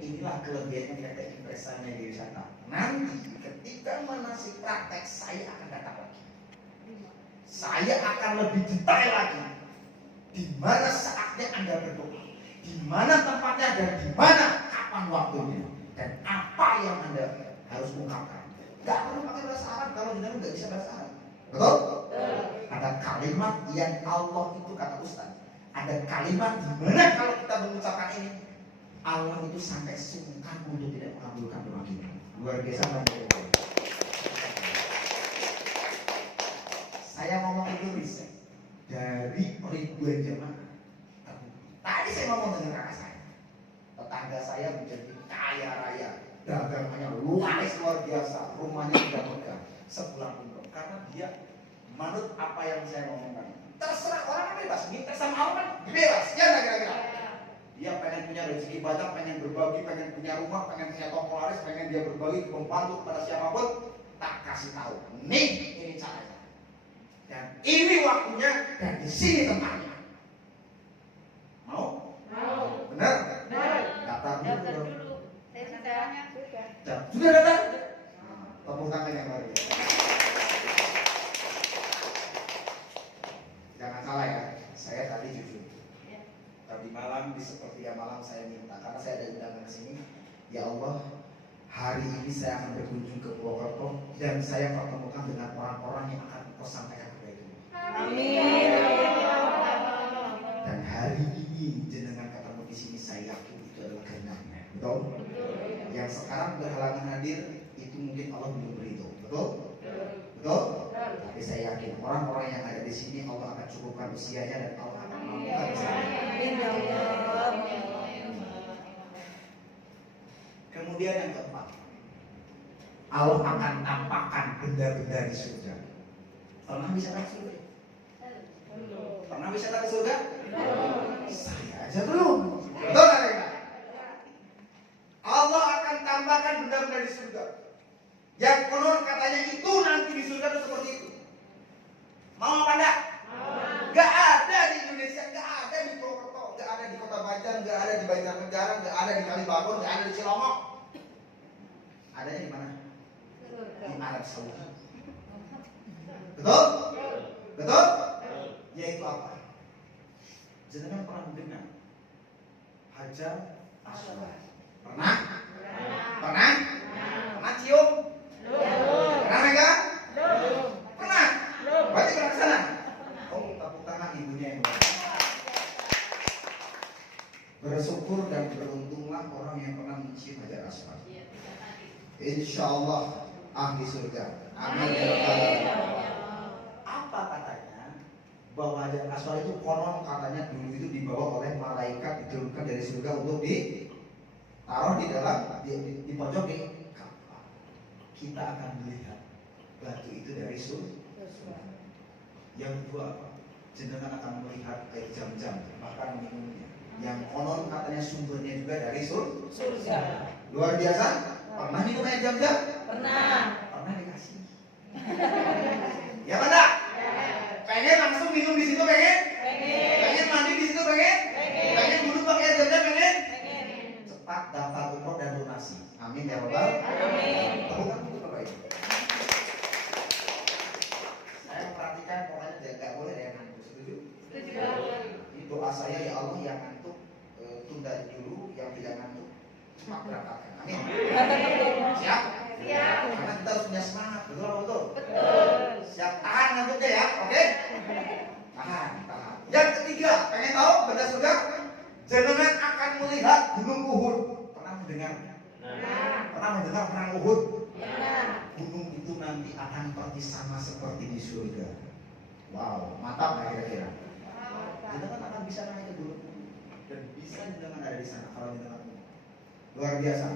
Inilah kelebihannya kata impresannya di wisata. Nanti ketika manasik praktek, saya akan datang lagi. Saya akan lebih detail lagi. Di mana saatnya Anda berdoa, di mana tempatnya dan di mana kapan waktunya, dan apa yang Anda harus ungkapkan. Gak perlu pakai bahasa Arab kalau jenengan nggak bisa bahasa Arab. Betul? Ada kalimat yang Allah itu kata Ustaz. Ada kalimat di mana kalau kita mengucapkan ini, Allah itu sampai sungkan untuk tidak mengabulkan doa kita. Luar biasa banget. Saya ngomong itu riset dari ribuan jemaah. Tadi saya ngomong dengan kakak saya. Tetangga saya menjadi kaya raya, dagangannya luar biasa, rumahnya tidak megah sepulang umroh karena dia manut apa yang saya ngomongkan. Terserah orang kan bebas, minta sama Allah kan bebas, ya nggak kira-kira? Dia pengen punya rezeki banyak, pengen berbagi, pengen punya rumah, pengen punya toko laris, pengen dia berbagi, membantu kepada siapapun, tak kasih tahu. Nih, ini caranya. Dan ini waktunya, dan di sini tempatnya. Mau? Mau. Benar? Benar. Daftar dulu. Saya sudah. Sudah daftar? Tepuk tangan yang luar biasa. Jangan salah ya, saya tadi jujur. Tadi malam di sepertiga malam saya minta, karena saya ada undangan ke sini. Ya Allah, hari ini saya akan berkunjung ke Purwokerto dan saya pertemukan dengan orang-orang yang akan Engkau sampaikan kepada itu. Amin. Dan hari ini jenengan ketemu di sini, saya yakin itu adalah kehendaknya. Betul? Yang sekarang berhalangan hadir itu mungkin Allah belum beritahu. Betul? Betul? Tapi saya yakin orang-orang yang ada di sini Allah akan cukupkan usianya dan Allah akan mampukan usianya. Kemudian yang keempat, Allah akan tampakkan benda-benda di surga. Pernah wisata ke surga? Pernah wisata ke surga? Saya aja belum. Betul nggak mereka? Allah akan tambahkan benda-benda di surga. Yang konon katanya itu nanti di surga itu seperti itu. Mau apa enggak? Gak ada di Indonesia, gak ada di Purwokerto, gak ada di Kota Banjar, gak ada di Banjarnegara, gak ada di Kalibagon, gak ada di Cilongok. Adanya di mana? Di Arab Saudi. Betul? Betul? Yaitu apa? Jenengan pernah mendengar Hajar Aswad? Pernah? Pernah? Pernah cium? Pernah megang? Pernah? Berarti pernah ke sana? Oh, tepuk tangan ibunya yang bersyukur dan beruntunglah orang yang pernah mencium Hajar Aswad. Insya Allah ahli surga. Amin. Apa katanya? Bahwa Hajar Aswad itu konon katanya dulu itu dibawa oleh malaikat, diturunkan dari surga untuk ditaruh di dalam di pojok di kapal. Kita akan melihat batu itu dari surga. Yang kedua apa? Jenengan akan melihat air jam-jam, bahkan minumnya. Yang konon katanya sumbernya juga dari surga. Luar biasa. Pernah minum air jam-jam? Pernah. Pernah dikasih. Ya mana? Pengen langsung minum di situ pengen? Pengen mandi di situ pengen? Pengen dulu pakai air jam-jam pengen? Cepat daftar umroh dan donasi. Amin ya Rabbal. Amin. Bukan itu Bapak Ibu. Saya memperhatikan pokoknya nggak boleh ada yang ngantuk. Setuju? Setuju. Ini doa saya ya Allah yang ngantuk tunda dulu, yang tidak ngantuk cepat berangkatkan. Amin. Siap? Siap. Karena kita harus punya semangat, betul atau betul? Betul. Siap, tahan ngantuknya ya, oke? Tahan. Yang ketiga, pengen tahu benda surga? Jenengan akan melihat Gunung Uhud. Pernah mendengar? Pernah mendengar perang Uhud? Gunung itu nanti akan persis sama seperti di surga. Wow, mantap nggak kira-kira? Jenengan akan bisa naik ke gunung dan bisa jenengan ada di sana kalau jenengan luar biasa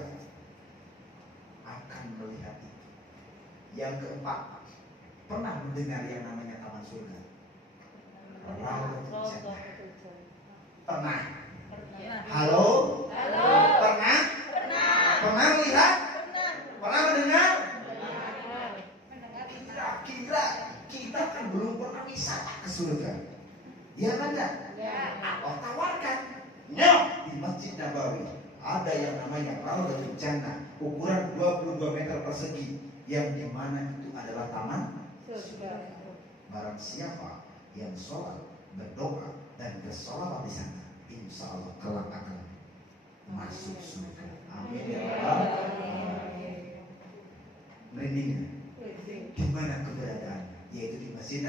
akan melihat itu. Yang keempat, pernah mendengar yang namanya taman surga? Raudatul Jannah. Pernah? Halo? Pernah? Pernah melihat? Pernah mendengar? Kira-kira kita kan belum pernah wisata ke surga. Iya kan enggak? Allah tawarkan. Di Masjid Nabawi ada yang namanya Raudatul Jannah, ukuran 22 meter persegi, yang dimana itu adalah taman surga. Barang siapa yang sholat, berdoa dan bersolawat di sana, insya Allah kelak akan masuk surga. Amin ya Allah. Merinding. Di mana keberadaannya? Yaitu di Masjid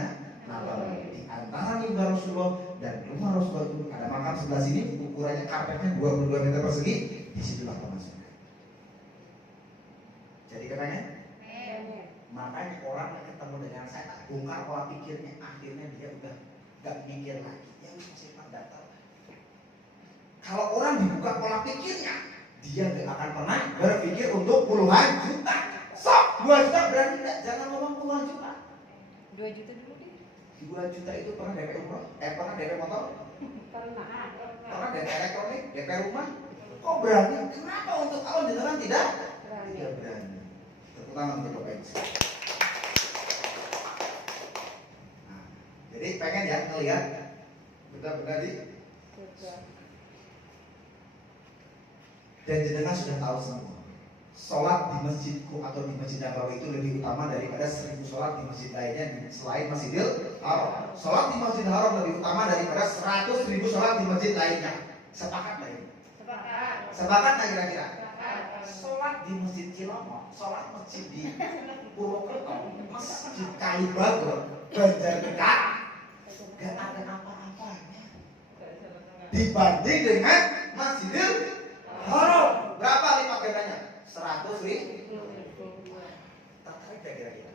Nabawi. Di antara mimbar Rasulullah dan rumah Rasulullah itu ada makam sebelah sini, ukurannya karpetnya 22 meter persegi. Disitulah taman surga. Jadi katanya, makanya orang yang ketemu dengan saya tak bongkar pola pikirnya, akhirnya dia udah gak mikir lagi. Ya masih datar. Kalau orang dibuka pola pikirnya, dia gak akan pernah berpikir untuk puluhan juta. Sok 2 juta berani enggak? Jangan ngomong puluhan juta. 2 juta dulu deh. 2 juta itu pernah DP umroh? Pernah DP motor? Pernah DP elektronik? DP rumah? Kok berani? Kenapa untuk Allah jenengan tidak berani? Tepuk tangan untuk Bapak Ibu. Nah, jadi pengen ya ngelihat benar-benar di dan jenengan sudah tahu semua. Sholat di masjidku atau di Masjid Nabawi itu lebih utama daripada 1000 sholat di masjid lainnya selain Masjidil Haram. Sholat di Masjidil Haram lebih utama daripada 100.000 sholat di masjid lainnya. Sepakat nggak ini? Sepakat nggak kira-kira? Sholat di Masjid Cilomok, sholat masjid di Purwokerto, Masjid Kalibagor, Banjarnegara, gak ada apa-apanya dibanding dengan Masjidil Haram. Berapa lipat gandanya? 100.000. Tertarik gak kira-kira?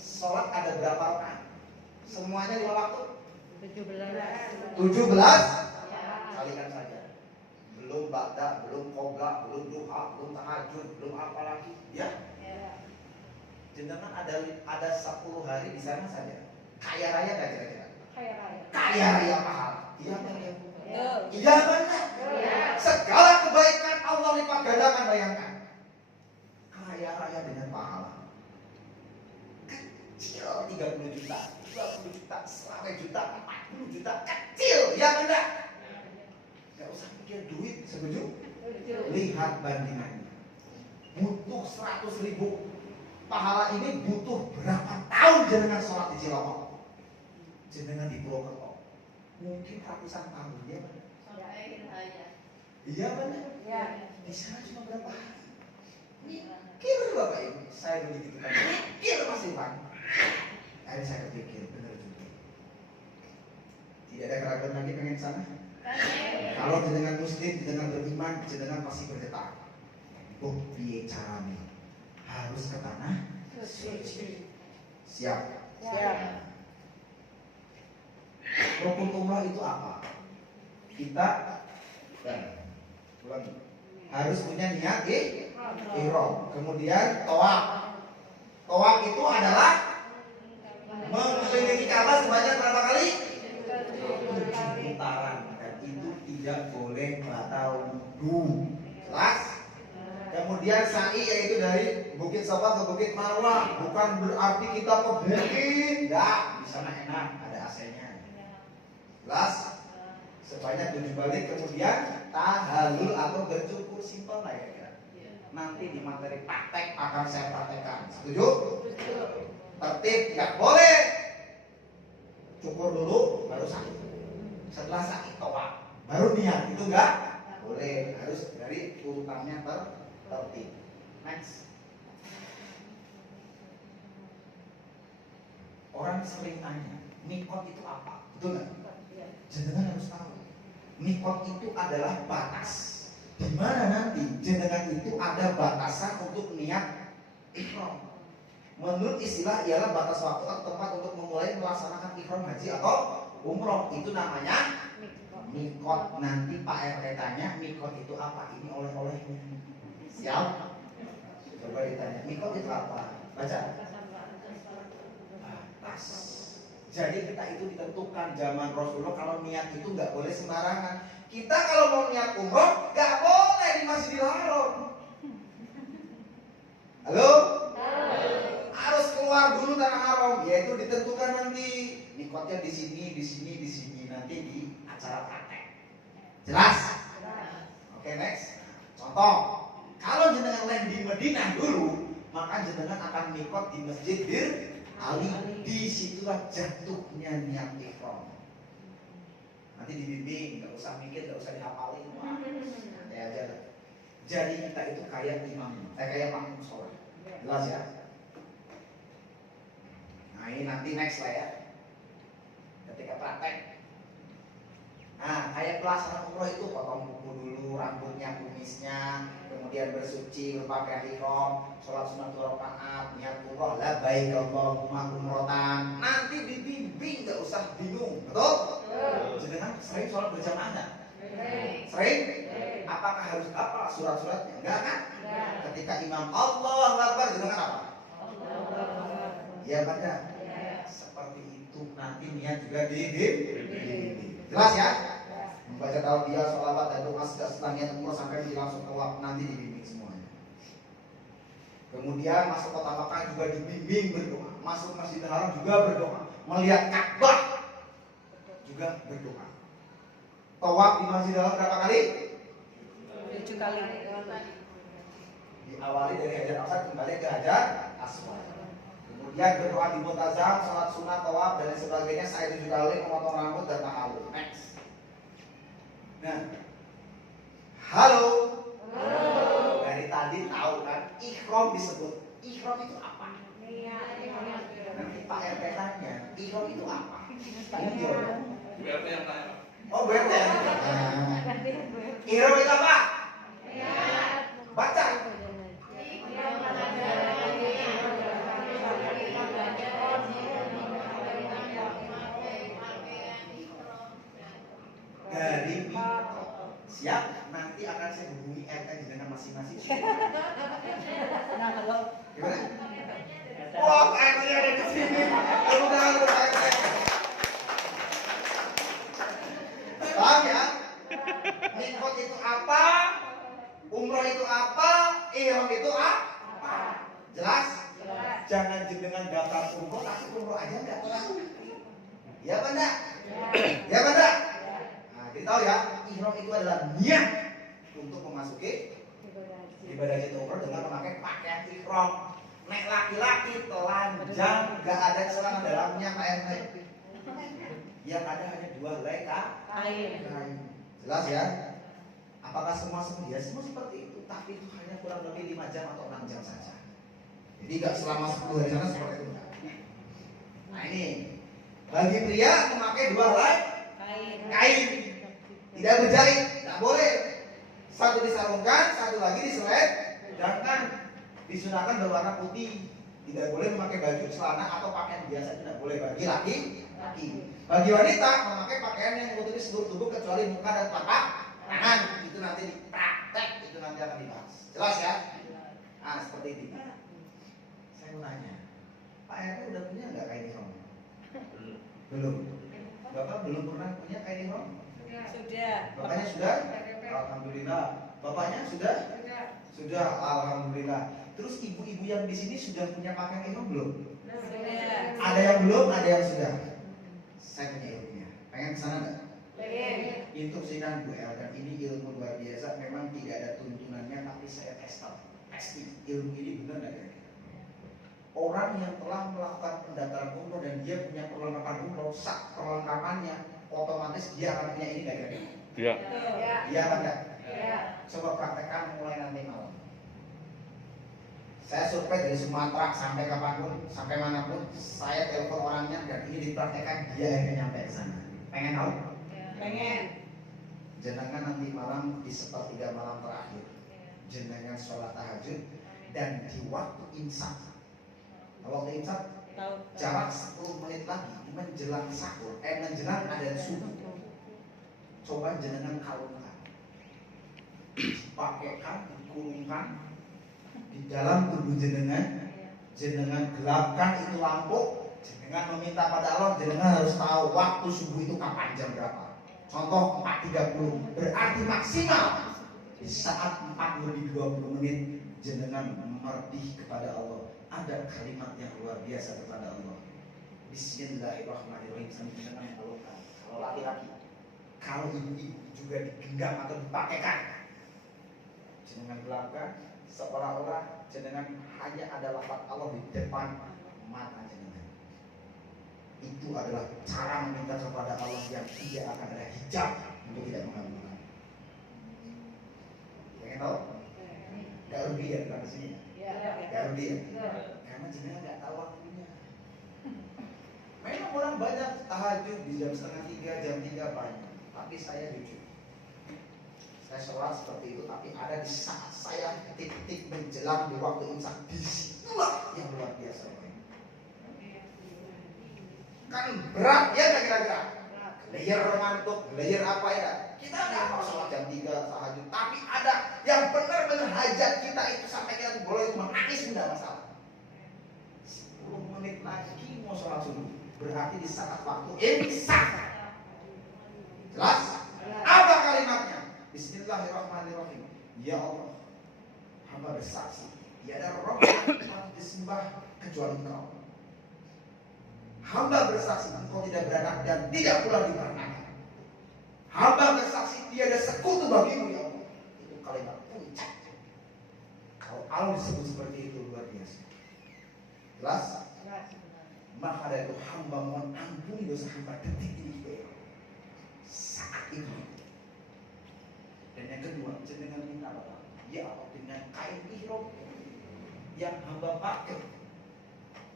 Sholat ada berapa rakaat? Semuanya 5 waktu? 17. Kalikan saja. Belum ba'da, belum qobla, belum duha, belum tahajud, belum apa lagi, ya? Jenengan ada 10 hari di sana saja. Kaya raya gak kira-kira? Kaya raya pahala. Iya kan ya? Iya benar. Segala kebaikan Allah lipat gandakan, bayangkan. Kaya raya dengan pahala. Kecil 30 juta, 20 juta, 100 juta, 40 juta, kecil, ya benar. Gak usah pikir duit, setuju? Lihat bandingannya. Butuh 100.000 pahala ini butuh berapa tahun jenengan sholat di Cilomok? Jenengan di Purwokerto mungkin ratusan tahun, ya benar? Iya benar? Di sana cuma berapa hari? Mikir Bapak Ibu, saya begitu kan? Mikir Mas Iwan. Akhirnya saya berpikir, benar juga. Tidak ada keraguan lagi pengen sana? Kalau jenengan muslim, jenengan beriman, jenengan pasti bergetar. Oh, piye caranya? Harus ke tanah suci. Siap? Rukun umrah itu apa? Kita ulangi. Harus punya niat ihram. Kemudian tawaf. Tawaf itu adalah mengelilingi Ka'bah sebanyak berapa kali? 7 putaran. Dan itu tidak boleh batal wudu. Jelas? Kemudian sa'i yaitu dari Bukit Safa ke Bukit Marwah. Bukan berarti kita ke bukit. Enggak, di sana enak, ada AC-nya. Jelas? Sebanyak 7 balik. Kemudian tahallul atau bercukur, simpel lah ya. Nanti di materi praktek akan saya praktekkan. Setuju? Tertib, nggak boleh cukur dulu baru sakit. Setelah sakit tawaf baru niat, itu nggak boleh. Harus dari urutannya tertib. Next. Orang sering tanya, mikot itu apa? Betul nggak? Jenengan harus tahu. Mikot itu adalah batas di mana nanti jenengan itu ada batasan untuk niat ihram. Menurut istilah ialah batas waktu atau tempat untuk memulai melaksanakan ihram haji atau umroh. Itu namanya mikot. Nanti Pak RT tanya, mikot itu apa? Ini oleh-olehnya. Siap? Coba ditanya, mikot itu apa? Baca. Batas. Jadi kita itu ditentukan zaman Rasulullah, kalau niat itu nggak boleh sembarangan. Kita kalau mau niat umroh nggak boleh di Masjidil Haram. Halo? Harus keluar dulu tanah haram, yaitu ditentukan nanti mikotnya di sini, di sini, di sini, nanti di acara praktek. Jelas? Oke, next. Contoh, kalau jenengan land di Madinah dulu, maka jenengan akan mikot di Masjidil Ali. Disitulah jatuhnya niat ihram. Nanti dibimbing, nggak usah mikir, nggak usah dihafalin, santai aja lah. Jadi kita itu kayak imam, kayak makmum sholat. Jelas ya? Nah ini nanti next lah ya. Ketika praktek. Nah kayak pelaksanaan umroh itu potong kuku dulu, rambutnya, kumisnya, kemudian bersuci, berpakaian ihram, sholat sunat 2 rakaat, niat umroh, labbaik Allahumma umrotan. Nanti dibimbing, nggak usah bingung, betul? Jenengan sering sholat berjamaah nggak? Sering? Apakah harus apa surat-suratnya? Enggak kan? Ketika imam Allahu Akbar, jenengan apa? Ya benar. Seperti itu. niat juga dibimbing. Jelas ya? Membaca talbiyah, sholawat dan doa setelah niat umroh sampai langsung tawaf nanti dibimbing semuanya. Kemudian masuk kota Makkah juga dibimbing berdoa, masuk Masjidil Haram juga berdoa, melihat Ka'bah juga berdoa. Tawaf di Masjidil Haram berapa kali? 7 kali. Diawali dari Hajar Aswad kembali ke Hajar Aswad. Kemudian berdoa di Multazam, sholat sunat, tawaf dan lain sebagainya. Saya 7 kali memotong rambut dan tahallul. Next. Nah, halo. Dari tadi tahu kan, ihram disebut. Ihram itu apa? Nanti Pak RT tanya, ihram itu apa? Ini jawab. Bu RT yang tanya. Oh, Bu RT. Ihram itu apa? Baca. Dari siap, nanti akan saya hubungi RT dengan masing-masing. Nah, kalau Gimana? Wah, RT-nya ada di sini. Tepuk tangan untuk RT. Paham ya? Mikot itu apa? Umroh itu apa? Ihram itu apa? Jelas? Jangan jenengan daftar umroh, tapi umroh aja enggak. Ya apa enggak? Ya apa enggak? Nah, jadi tahu ya, ihram itu adalah niat untuk memasuki ibadah haji umroh dengan memakai pakaian ihram. Nek laki-laki telanjang, enggak ada kesalahan dalamnya Pak RT. Yang ada hanya 2 helai kain. Jelas ya? Apakah semua seperti ya? Semua seperti itu, tapi itu hanya kurang lebih 5 jam atau 6 jam saja. Jadi enggak selama 10 hari sana seperti itu. Nah ini, bagi pria memakai 2 helai kain, tidak berjahit, tidak boleh. Satu disarungkan, satu lagi diseledangkan. Disunahkan berwarna putih. Tidak boleh memakai baju celana atau pakaian biasa, tidak boleh bagi laki-laki. Bagi wanita memakai pakaian yang menutupi seluruh tubuh kecuali muka dan telapak tangan. Itu nanti dipraktek, itu nanti akan dibahas. Jelas ya? Nah seperti ini. Saya mau nanya, Pak RT udah punya nggak kain ihram? Belum. Bapak belum pernah punya kain ihram? sudah. Bapaknya sudah? Alhamdulillah. Bapaknya sudah? Sudah, alhamdulillah. Terus ibu-ibu yang di sini sudah punya pakaian ihram belum? Sudah. Ada yang belum, ada yang sudah. Saya punya ilmunya. Pengen kesana nggak? Instruksikan Bu El, dan ini ilmu luar biasa. Memang tidak ada tuntunannya, tapi saya pasti ilmu ini benar nggak kira-kira? Orang yang telah melakukan pendaftaran umroh dan dia punya perlengkapan umroh, sak perlengkapannya, otomatis dia akan punya ini nggak kira-kira? Iya. Iya apa enggak? Coba praktekkan mulai nanti malam. Saya survei dari Sumatera sampai kapanpun, sampai manapun, saya telepon orangnya dan ini dipraktekkan, dia yang nyampe ke sana. Pengen tahu? Pengen. Jenengan nanti malam di sepertiga malam terakhir, jenengan sholat tahajud dan di waktu imsak. Waktu imsak Tahu. jarak 10 menit lagi menjelang sahur, menjelang adzan subuh. Coba jenengan kalungkan, pakaikan, dikurungkan di dalam tubuh jenengan. Jenengan gelapkan itu lampu. Jenengan meminta pada Allah, jenengan harus tahu waktu subuh itu kapan, jam berapa. Contoh 4.30, berarti maksimal di saat 4 lebih 20 menit jenengan merdi kepada Allah. Ada kalimat yang luar biasa kepada Allah. Bismillahirrahmanirrahim. Sambil jenengan mengeluhkan. Kalau laki-laki, kalau ibu-ibu juga digenggam atau dipakaikan, jenengan gelapkan seolah-olah jenengan hanya ada lafaz Allah di depan mata jenengan. Itu adalah cara meminta kepada Allah yang tidak akan ada hijab untuk tidak mengabulkan. Pengen tahu? Gak rugi ya datang sini? Gak rugi ya? Karena jenengan gak tahu waktunya. Memang orang banyak tahajud di jam 2:30, jam 3 banyak. Tapi saya jujur, saya sholat seperti itu, tapi ada di saat saya titik-titik menjelang di waktu imsak, disitulah yang luar biasa. Kan berat ya kira-kira. Gelayar ngantuk, gelayar apa ya? Kita nggak mau sholat jam 3 tahajud, tapi ada yang benar-benar hajat kita itu sampai kita boleh menangis, tidak masalah. 10 menit lagi mau sholat subuh, berarti di saat waktu imsak. Jelas? Apa kalimatnya? Bismillahirrahmanirrahim. Ya Allah, hamba bersaksi, tiada roh yang patut disembah kecuali Engkau. Hamba bersaksi Engkau tidak beranak dan tidak pula diperanakan. Hamba bersaksi tiada sekutu bagimu ya Allah. Itu kalimat puncak. Kalau Allah disebut seperti itu luar biasa. Jelas? Maka dari itu hamba mohon ampuni dosa hamba detik ini saat itu. Dan yang kedua, jenengan minta apa? Ya Allah, dengan kain ihram yang hamba pakai,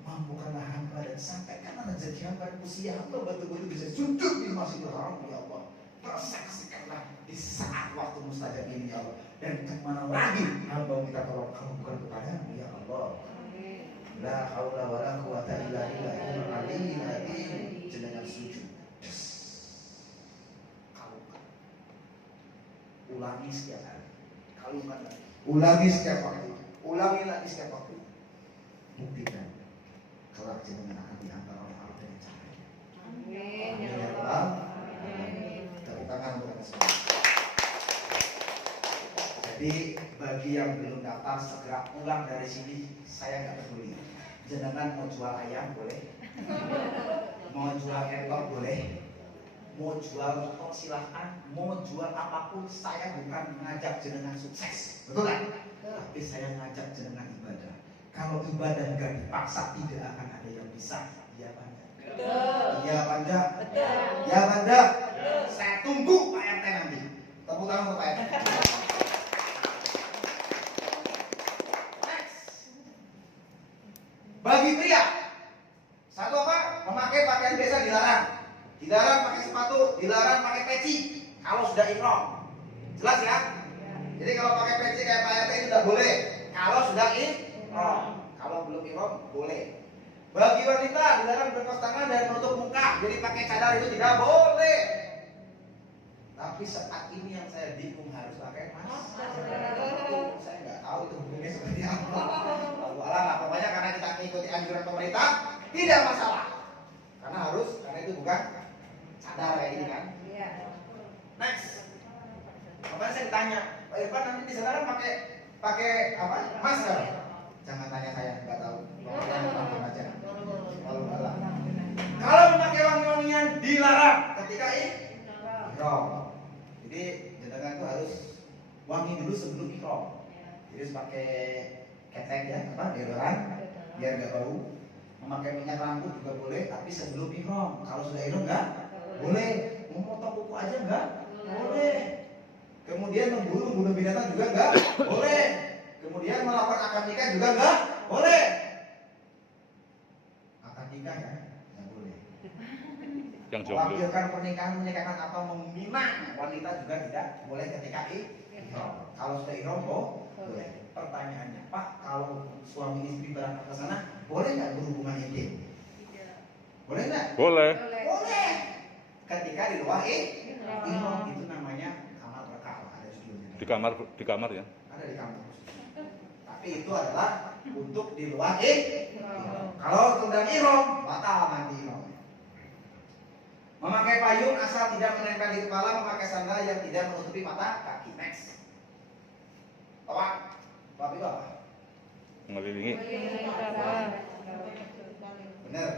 mampukanlah hamba dan sampaikanlah rezeki hamba dan usia hamba betul-betul bisa sujud di Masjidil Haram ya Allah. Persaksikanlah di saat waktu mustajab ini ya Allah. Dan kemana lagi hamba minta tolong kamu bukan kepadamu ya Allah. La haula wala quwata illa billahil aliyyil azim. Jenengan sujud. Kalungkan. Ulangi setiap hari. Kalungkan lagi. Ulangi setiap waktu. Ulangi lagi setiap waktu. Buktikan kelak jenengan akan diantar oleh Allah dengan caranya. Amin. Ya Allah. Tepuk tangan untuk kita semua. Jadi bagi yang belum daftar segera pulang dari sini. Saya nggak peduli. Jenengan mau jual ayam boleh, mau jual entok boleh, mau jual motor silahkan, mau jual apapun. Saya bukan mengajak jenengan sukses, betul kan? Tapi saya ngajak jenengan ibadah. Kalau ibadah nggak dipaksa tidak akan ada yang bisa. Iya Pak? Iya Pak? Iya Pak? Saya tunggu Pak RT nanti. Tepuk tangan untuk Pak RT. Bagi pria, satu apa? Memakai pakaian biasa dilarang. Dilarang pakai sepatu, dilarang pakai peci. Kalau sudah ihram, jelas ya? Jadi kalau pakai peci kayak Pak RT itu tidak boleh. Kalau sudah ihram, kalau belum ihram boleh. Bagi wanita dilarang berkaos tangan dan menutup muka. Jadi pakai cadar itu tidak boleh. Tapi saat ini yang saya bingung harus pakai masker. Saya nggak tahu itu hukumnya seperti apa. Lah, pokoknya karena kita mengikuti anjuran pemerintah tidak masalah. Karena itu bukan cadar kayak gini kan. Next. Kemarin saya ditanya, Pak Irfan nanti di sana kan pakai apa? Masker. Jangan tanya saya, nggak tahu. Langsung aja. Kalau memakai wangi-wangian dilarang ketika ihram. Jadi jenengan itu harus wangi dulu sebelum ihram. Jadi harus pakai ketek ya, apa? Deodoran biar nggak bau. Memakai minyak rambut juga boleh, tapi sebelum ihram. Kalau sudah ihram nggak boleh. Memotong kuku aja nggak boleh. Kemudian membunuh binatang juga nggak boleh. Kemudian melakukan akad nikah juga nggak boleh. Akad nikah ya nggak boleh. Yang jomblo. Mewakilkan pernikahan, menikahkan atau meminang wanita juga tidak boleh ketika ihram. Kalau sudah ihram boleh. Pertanyaannya, Pak, kalau suami istri berangkat ke sana, boleh nggak berhubungan intim? Boleh nggak? Boleh. Boleh. Ketika di luar ihram itu namanya kamar berkah, ada judulnya. Di kamar ya. Ada di kamar. Tapi itu adalah untuk di luar ihram. Kalau sedang ihram, batal nanti ihram. Memakai payung asal tidak menempel di kepala, memakai sandal yang tidak menutupi mata kaki. Next. Tawaf. Tawaf itu apa? Mengelilingi. Benar.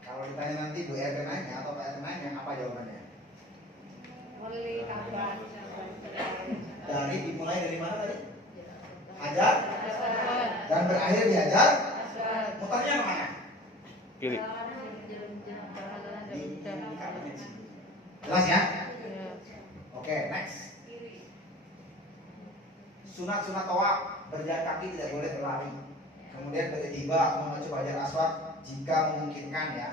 Kalau ditanya nanti Bu RT nanya atau Pak RT nanya, apa jawabannya? Dimulai dari mana tadi? Hajar dan berakhir di hajar. Mutarnya kemana? Kiri. Jelas ya? Oke, next. Sunat-sunat tawaf, berjalan kaki tidak boleh berlari. Kemudian bertiba mengacu hajar aswad jika memungkinkan ya.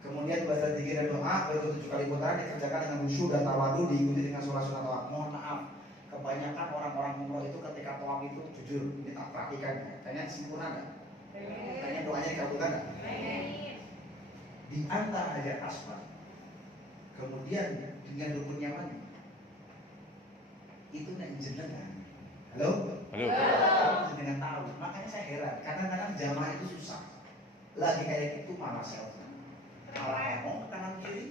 Kemudian baca zikir dan doa berikut 7 kali putaran dikerjakan dengan khusyuk dan tawadu, diikuti dengan sholat sunat tawaf. Mohon maaf, kebanyakan orang-orang umroh itu ketika tawaf itu jujur ini tak perhatikan. Tanya sempurna nggak? Tanya doanya dikabulkan nggak? Di antara hajar aswad, kemudian dengan rukun nyaman itu nak jenengan. Halo? Halo. Jenengan tahu. Makanya saya heran. Kadang-kadang jamaah itu susah. Lagi kayak gitu malah selfie. malah ngomong ke kanan kiri.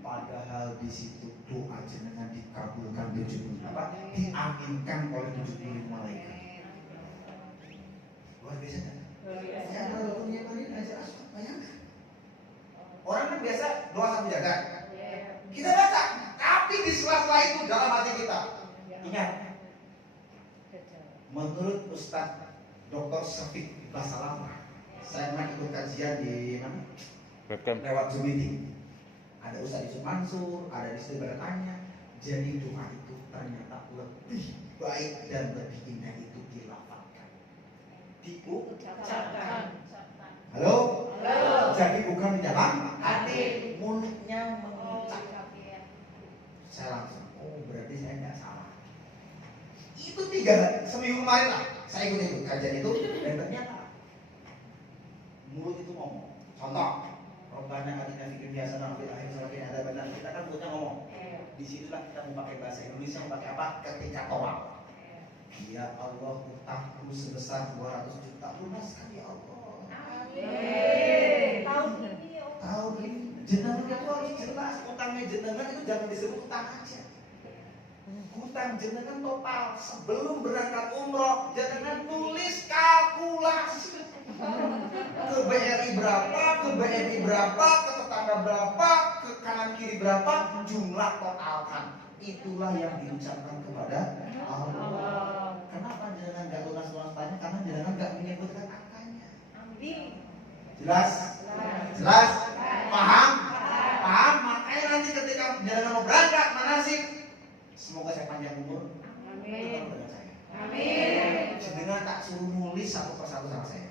Padahal di situ doa jenengan dikabulkan 70 diaminkan oleh 70 malaikat. Luar biasa kan? Ya kalau punya kalian aja bayangkan. Orang kan biasa doa sambil jaga. Kita baca, tapi di sela-sela itu dalam hati kita. Ingat, menurut Ustadz Dr. Syafiq Basalamah, saya pernah ikut kajian di mana? Webcam. Lewat Zoom meeting. Ada Ustadz Yusuf Mansur, ada di situ bertanya. Jadi doa itu ternyata lebih baik dan lebih indah itu dilafalkan, diucapkan. Halo? Jadi bukan di dalam hati, mulutnya mengucap. Saya langsung, oh berarti saya nggak salah. Itu 3 seminggu kemarin lah, saya ikut kajian itu dan ternyata mulut itu ngomong. Contoh, Robbana atina fid dunya hasanah wa fil akhirati hasanah wa qina adzabannar. Kita kan mulutnya ngomong. Disitulah kita mau pakai bahasa Indonesia, mau pakai apa? Ketika tawaf. Ya Allah, utangku sebesar 200 juta lunaskan ya Allah. Tahun ini jenengan itu harus jelas. Utangnya jenengan itu jangan disebut utang aja. Utang jenengan total sebelum berangkat umroh, jenengan tulis kalkulasi. Ke BRI berapa, ke BNI berapa, ke tetangga berapa, ke kanan kiri berapa, jumlah totalkan. Itulah yang diucapkan kepada Allah. Kenapa jenengan gak lunas-lunas tanya? Karena jenengan gak menyebutkan angkanya. Jelas? Jelas? Paham? Paham? Makanya nanti ketika jenengan mau berangkat manasik, semoga saya panjang umur. Tetap dengan saya. Jenengan tak suruh nulis satu persatu sama saya.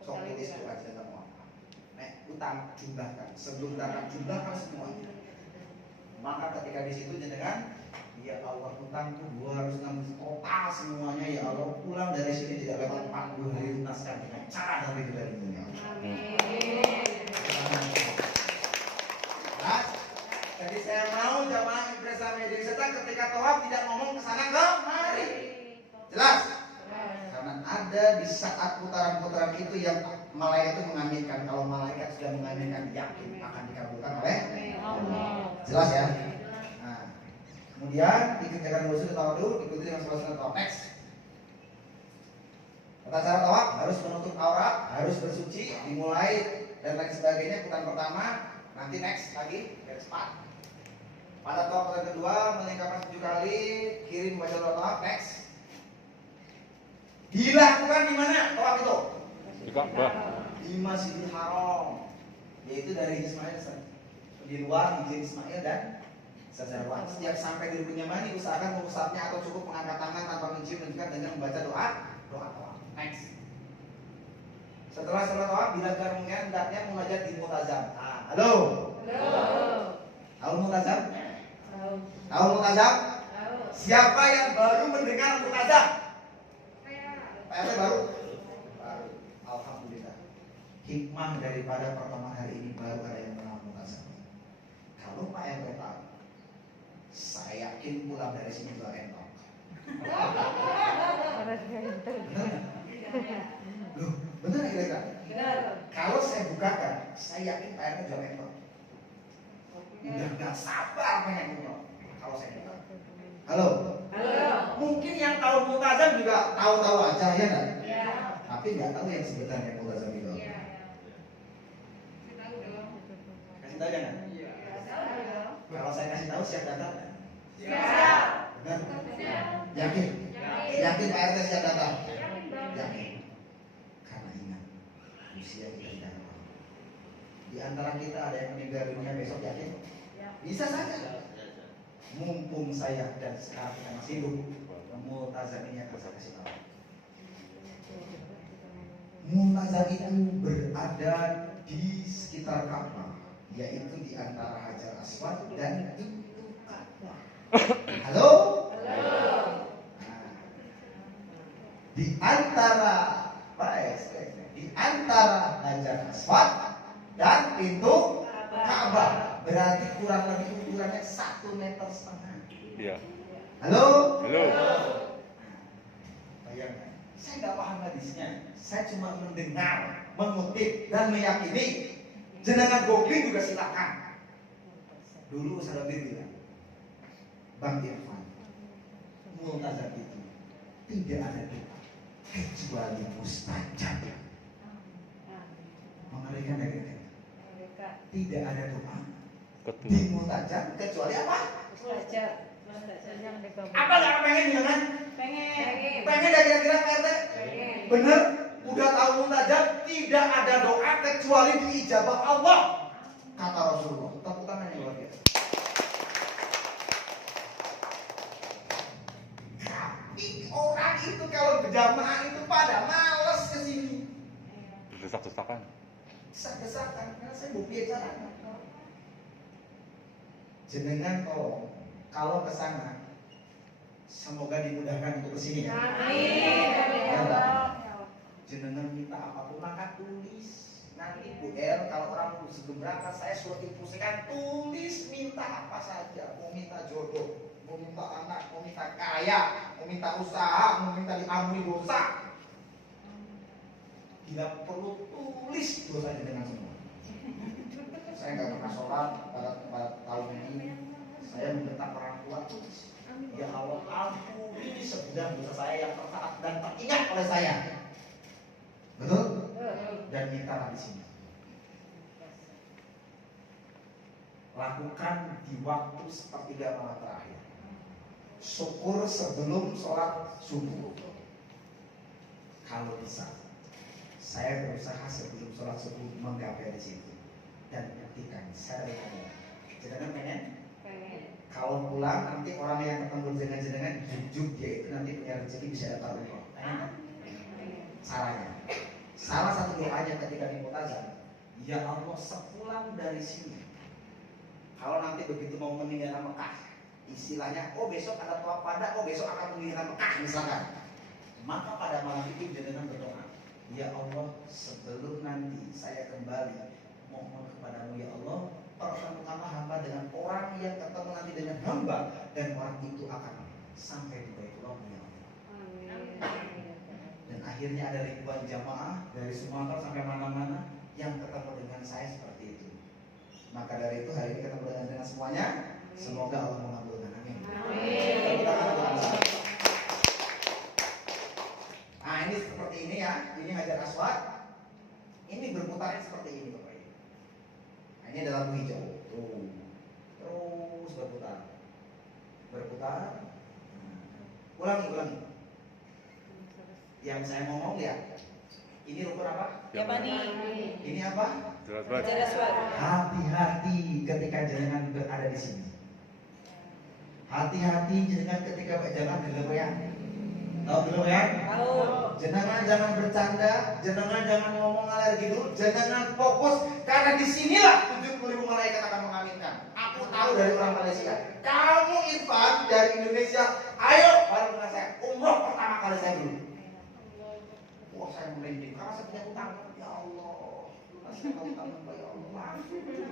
Sok tulis doa jenengan mau apa? Nek utang jumlahkan. Sebelum berangkat jumlahkan semuanya. Maka ketika di situ jenengan, ya Allah utangku 260 total semuanya ya Allah, pulang dari sini tidak lewat 40 hari lunaskan dengan cara dan ridho dari dunia. Jadi saya mau jamaah Impresa Media Wisata ketika tawaf tidak ngomong kesana kemari. Jelas? Karena ada di saat putaran-putaran itu yang malaikat itu mengaminkan. Kalau malaikat sudah mengaminkan, yakin akan dikabulkan oleh Allah. Jelas ya? Nah, kemudian dikerjakan usul tawaf dulu, diikuti dengan suasana tawaf. Next. Tata cara tawaf harus menutup aurat, harus bersuci, dimulai dan lain sebagainya. Putaran pertama, nanti next lagi, garis 4. Pada tawaf putaran kedua melingkarkan 7 kali, kiri membaca doa tawaf. Next. Dilakukan di mana tawaf itu? Di Ka'bah. Di Masjidil Haram, yaitu dari Ismail di luar izin Ismail dan Zazarwan. Setiap sampai di rukun Yamani usahakan mengusapnya atau cukup mengangkat tangan tanpa mencium dan juga dengan membaca doa tawaf. Next. Setelah tawaf bila kemungkinan hendaknya munajat di multazam. Halo. Tahu multazam? Tahu multazam? Siapa yang baru mendengar multazam? Saya baru. Alhamdulillah. Hikmah daripada pertemuan hari ini baru ada yang mengenal multazam. Kalau Pak RT tahu, saya yakin pulang dari sini juga entong. Loh, benar kira-kira? Benar. Kalau saya bukakan, saya yakin Pak RT juga entong. Udah gak sabar pengen ngomong. Kalau saya buka. Halo. Mungkin yang tahu multazam juga tahu-tahu aja ya kan? Iya. Tapi nggak tahu yang sebenarnya multazam itu. Iya. Kasih tahu jangan? Iya. Kalau saya kasih tahu siap datang? Siap. Benar? Yakin? Yakin Pak RT siap datang? Yakin. Karena ingat, usia kita tidak tahu. Di antara kita ada yang meninggal dunia besok, yakin? Bisa saja. Mumpung saya dan sekarang kita masih hidup, multazam ini akan saya kasih tahu. Multazam itu berada di sekitar Ka'bah, yaitu di antara Hajar Aswad dan pintu Ka'bah. Halo? Di antara di antara Hajar Aswad dan pintu Ka'bah, berarti kurang lebih ukurannya 1,5 meter. Iya. Halo? Bayangkan, saya nggak paham hadisnya. Saya cuma mendengar, mengutip dan meyakini Jenengan googling juga silakan. Dulu Ustaz Abdir bilang, Bang Irfan, multazam itu tidak ada doa kecuali mustajab. Mengerikan dari kita. Tidak ada doa di multazam kecuali apa? Apa nggak pengen jangan? Pengen dari kira-kira RT? Bener? Udah tahu multazam tidak ada doa kecuali diijabah Allah. Kata Rasulullah. Tepuk tangan yang luar biasa. Tapi orang itu kalau berjamaah itu pada males kesini. Desak-desakan. Desak-desakan karena saya mau bicara. Jenengan tolong kalau ke sana semoga dimudahkan untuk kesini ya. Amin. Jenengan minta apapun maka tulis. Nanti Bu R kalau orang sebelum berangkat saya suruh infusikan, tulis minta apa saja. Mau minta jodoh, mau minta anak, mau minta kaya, mau minta usaha, mau minta diampuni dosa. Bila perlu tulis dosa jenengan semua. Saya nggak pernah sholat pada tahun ini. Saya membentak orang tua tulis. Ya Allah, ampuni sebidang dosa saya yang tertaat dan teringat oleh saya. Betul? Dan mintalah di sini. Lakukan di waktu sepertiga malam terakhir. Syukur sebelum sholat subuh. Kalau bisa, saya berusaha sebelum sholat subuh menggapai di situ. Dan buktikan, saya bertanya. Jangan pengen? Kalau pulang nanti orang yang ketemu dengan jenengan jujur dia itu nanti punya rezeki bisa dapat umroh. Caranya. Salah satu doanya ketika di multazam, ya Allah sepulang dari sini. Kalau nanti begitu mau meninggalkan Mekah, istilahnya, oh besok ada tawaf pada, oh besok akan meninggalkan Mekah misalkan. Maka pada malam itu jenengan berdoa, ya Allah sebelum nanti saya kembali mohon kepadamu ya Allah, pertemukanlah hamba dengan orang yang ketemu nanti dengan hamba dan orang itu akan sampai di Baitullah ya Allah. Dan akhirnya ada ribuan jamaah dari Sumatera sampai mana-mana yang ketemu dengan saya seperti itu. Maka dari itu hari ini ketemu dengan semuanya. Semoga Allah mengabulkan. Amin. Nah ini seperti ini ya. Ini Hajar Aswad. Ini berputarnya seperti ini Bapak Ibu. Nah, ini adalah lampu hijau. Terus berputar. Berputar. Ulangi. Yang saya ngomong ya. Ini rukun apa? Ini apa? Hati-hati ketika jenengan berada di sini. Hati-hati jenengan ketika jangan gelewean. Tahu gelewean? Tahu. Jenengan jangan bercanda, jenengan jangan ngomong ngalir gitu, jenengan fokus karena disinilah 70.000 malaikat akan mengaminkan. Aku tahu dari orang Malaysia. Kamu Irfan dari Indonesia, ayo bareng dengan saya. Umroh pertama kali saya dulu. Wah saya merinding karena saya punya utang. Ya Allah, saya mau utang ya Allah.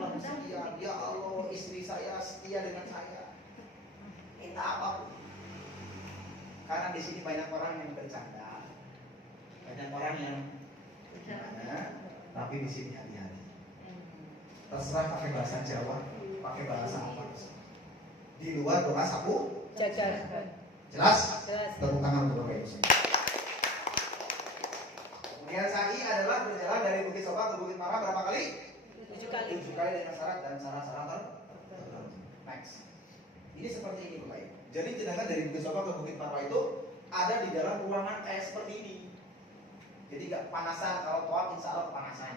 Langsung setia. Ya Allah, istri saya setia dengan saya. Minta apapun. Karena di sini banyak orang yang bercanda, banyak orang yang tapi di sini hati-hati. Terserah pakai bahasa Jawa, pakai bahasa apa. Di luar doa sapu. Jelas? Tepuk tangan untuk Bapak Ibu semua. Kemudian sa'i adalah berjalan dari Bukit Soba ke Bukit Mara berapa kali? 7 kali dengan syarat dan syarat-syarat tertentu. Next. Ini seperti ini Bapak Ibu. Jadi jenengan dari Bukit Soba ke Bukit Mara itu ada di dalam ruangan kayak seperti ini. Jadi gak panasan, kalau tawaf insya Allah kepanasan.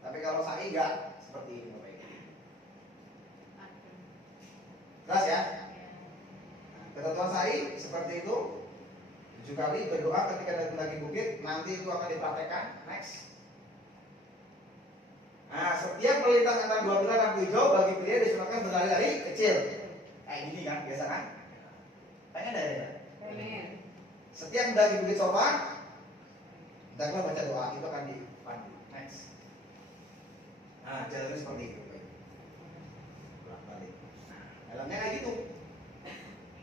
Tapi kalau sa'i gak seperti ini Bapak Ibu. Jelas ya? Ketentuan sa'i seperti itu. 7 kali berdoa ketika mendaki bukit, nanti itu akan dipraktekkan. Next. Nah, setiap melintas antara dua pilar lampu hijau bagi pria disunahkan berlari-lari kecil. Kayak gini kan, biasa kan? Pengen ada? Pengen. Setiap mendaki bukit Sofa, hendaklah baca doa, itu akan dipandu. Next. Nah, jalan seperti itu. Balik. Dalamnya kayak gitu.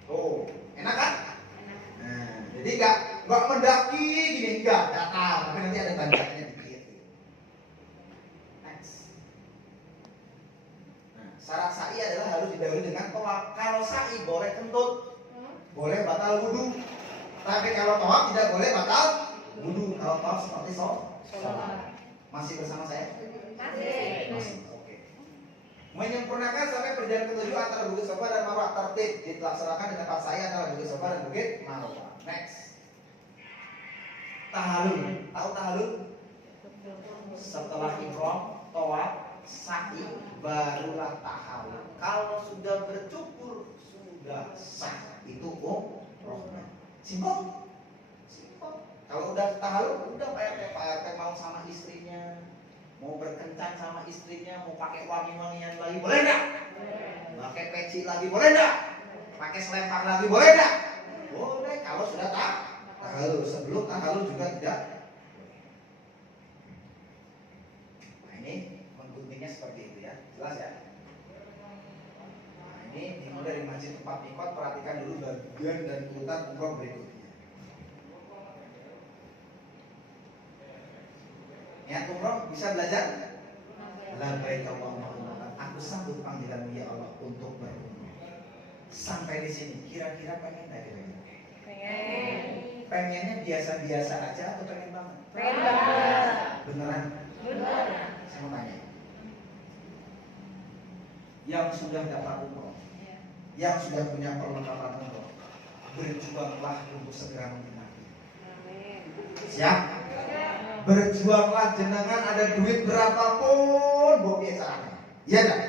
Tuh, enak kan? Nah, jadi nggak mendaki gini, enggak datar, tapi nanti ada tanjakannya dikit. Next. didahului dengan tawaf. Kalau sa'i boleh kentut, boleh batal wudu. Tapi kalau tawaf tidak boleh batal wudu. Kalau tawaf seperti sholat. Masih bersama saya? Masih. Oke. Menyempurnakan sampai perjalanan ketujuh antara Bukit Sofa dan Marwah tertib dilaksanakan di tempat saya antara Bukit Sofa dan Bukit Marwah. Next. Tahallul. Tahu tahallul? Setelah ihram, tawaf, sa'i, barulah tahallul. Kalau sudah bercukur sudah sah. Itu umrohnya. Simpel. Kalau udah tahallul, udah Pak RT mau sama istrinya, mau berkencan sama istrinya, mau pakai wangi-wangian lagi, boleh enggak? Pakai peci lagi, boleh enggak? Pakai selempang lagi, boleh enggak? Boleh, kalau sudah tahallul. Sebelum tahallul juga tidak. Nah ini mengguntingnya seperti itu ya, jelas ya? Nah ini dimulai dari masjid tempat mikot, perhatikan dulu bagian dan urutan umroh berikutnya. Niat umroh bisa belajar? Labbaik Allahumma umrah. Aku sambut panggilanmu ya Allah untuk berumroh. Sampai di sini kira-kira pengen enggak kira-kira? Pengen. Pengennya biasa-biasa aja atau pengen banget? Pengen banget. Beneran? Beneran. Saya mau tanya. Yang sudah dapat umroh, yang sudah punya perlengkapan umroh, berjuanglah untuk segera menggenapi. Siap? Berjuanglah jenengan ada duit berapapun bobi caranya. Iya enggak?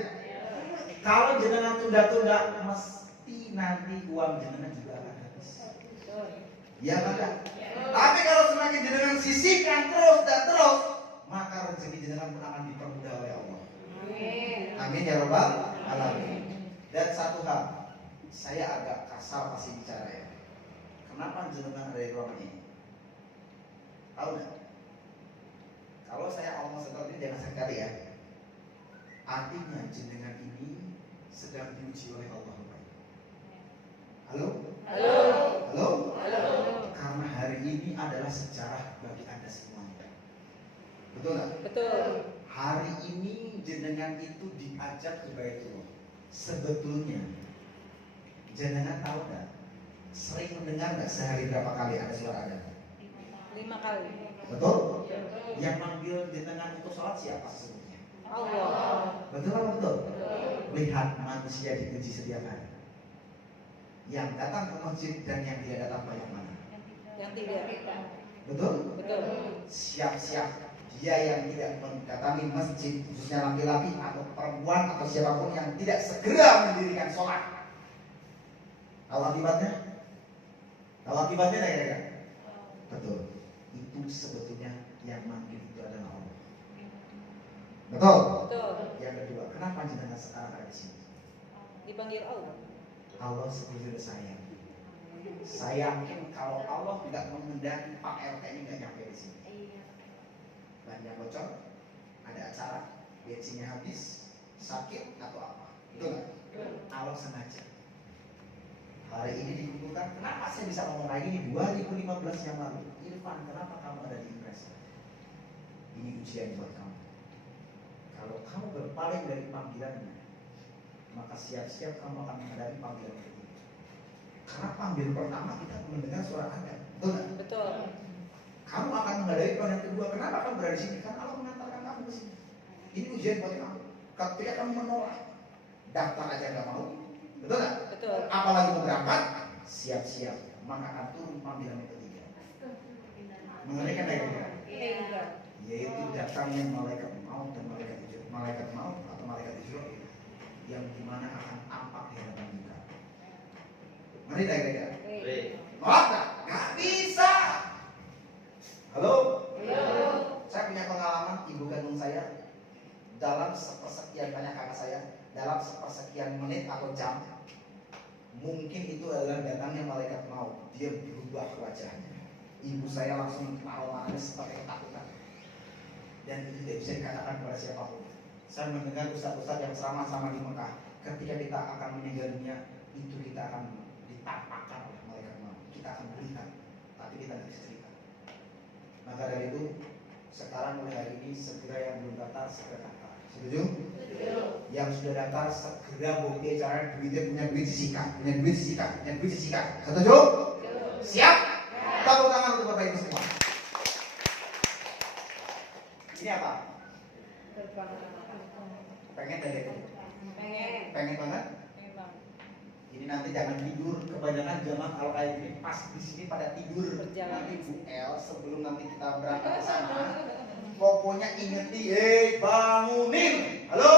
Kalau jenengan tunda-tunda mesti nanti uang jenengan juga akan habis. Iya enggak? Tapi kalau semakin jenengan sisihkan terus dan terus, maka rezeki jenengan pun akan dipermudah oleh Allah. Amin ya rabbal alamin. Dan satu hal, saya agak kasar pasti bicara ya. Kenapa jenengan ada di ruangan ini? Tahu nggak? Kalau saya ngomong seperti ini jangan sakit hati ya. Artinya jenengan ini sedang diuji oleh Allah. Halo? Halo. Halo? Halo. Karena hari ini adalah sejarah bagi Anda semuanya. Betul nggak? Betul. Hari ini jenengan itu diajak ke Baitullah. Sebetulnya jenengan tahu nggak? Sering mendengar nggak sehari berapa kali ada suara adzan? 5 kali. Betul? Yang manggil jenengan untuk sholat siapa sesungguhnya? Allah. Betul apa betul? Lihat manusia diuji setiap hari. Yang datang ke masjid dan yang tidak datang banyak mana? Yang tidak. Betul? Betul. Siap-siap dia yang tidak mendatangi masjid, khususnya laki-laki atau perempuan atau siapapun yang tidak segera mendirikan sholat. Tahu akibatnya? Tahu akibatnya tidak kira-kira? Betul. Itu sebetulnya yang manggil itu adalah Allah. Betul? Betul. Yang kedua, kenapa jenengan sekarang ada di sini? Dipanggil Allah. Allah sebetulnya sayang. Saya yakin kalau Allah tidak menghendaki Pak RT ini nggak nyampe di sini. Banyak bocor, ada acara, bensinnya habis, sakit atau apa? Betul nggak? Allah sengaja. Hari ini dikumpulkan. Kenapa saya bisa ngomong lagi ini 2015 yang lalu? Irfan, kenapa kamu ada di Impres? Ini ujian buat kamu. Kalau kamu berpaling dari panggilannya, maka siap-siap kamu akan menghadapi panggilan ketiga. Karena panggilan pertama kita mendengar suara Anda, betul nggak? Betul. Kamu akan menghadapi panggilan kedua. Kenapa kamu berada di sini? Karena Allah mengantarkan kamu ke sini. Ini ujian buat kamu. Ketika kamu menolak, daftar aja nggak mau, betul nggak? Betul. Apalagi mau berangkat, siap-siap, maka akan turun panggilan yang ketiga. Mengerikan ya? Iya. Yaitu datangnya malaikat maut dan malaikat maut atau malaikat Israil yang dimana akan tampak di hadapan kita. Ngeri tak kira-kira? Nolak nggak? Nggak bisa. Halo? Halo. Saya punya pengalaman ibu kandung saya dalam sepersekian banyak kakak saya dalam sepersekian menit atau jam mungkin itu adalah datangnya malaikat maut. Dia berubah wajahnya. Ibu saya langsung tahu nangis seperti ketakutan. Dan itu tidak bisa dikatakan kepada siapapun. Saya mendengar ustaz-ustaz yang selama-sama di Mekah, ketika kita akan meninggal dunia, itu kita akan ditampakkan oleh malaikat maut. Kita akan melihat, tapi kita tidak bisa cerita. Maka dari itu, sekarang mulai hari ini segera yang belum daftar segera daftar. Setuju? Yang sudah daftar segera bukti cara duitnya, punya duit sisikan, punya duit sisikan, punya duit sisikan. Setuju? Siap? Tepuk tangan untuk Bapak Ibu semua. Ini apa? Pengen dari itu? Pengen banget? Ini nanti jangan tidur. Kebanyakan jamaah kalau kayak gini pas di sini pada tidur. Nanti Bu El sebelum nanti kita berangkat ke sana, pokoknya ingeti, bangunin. Halo?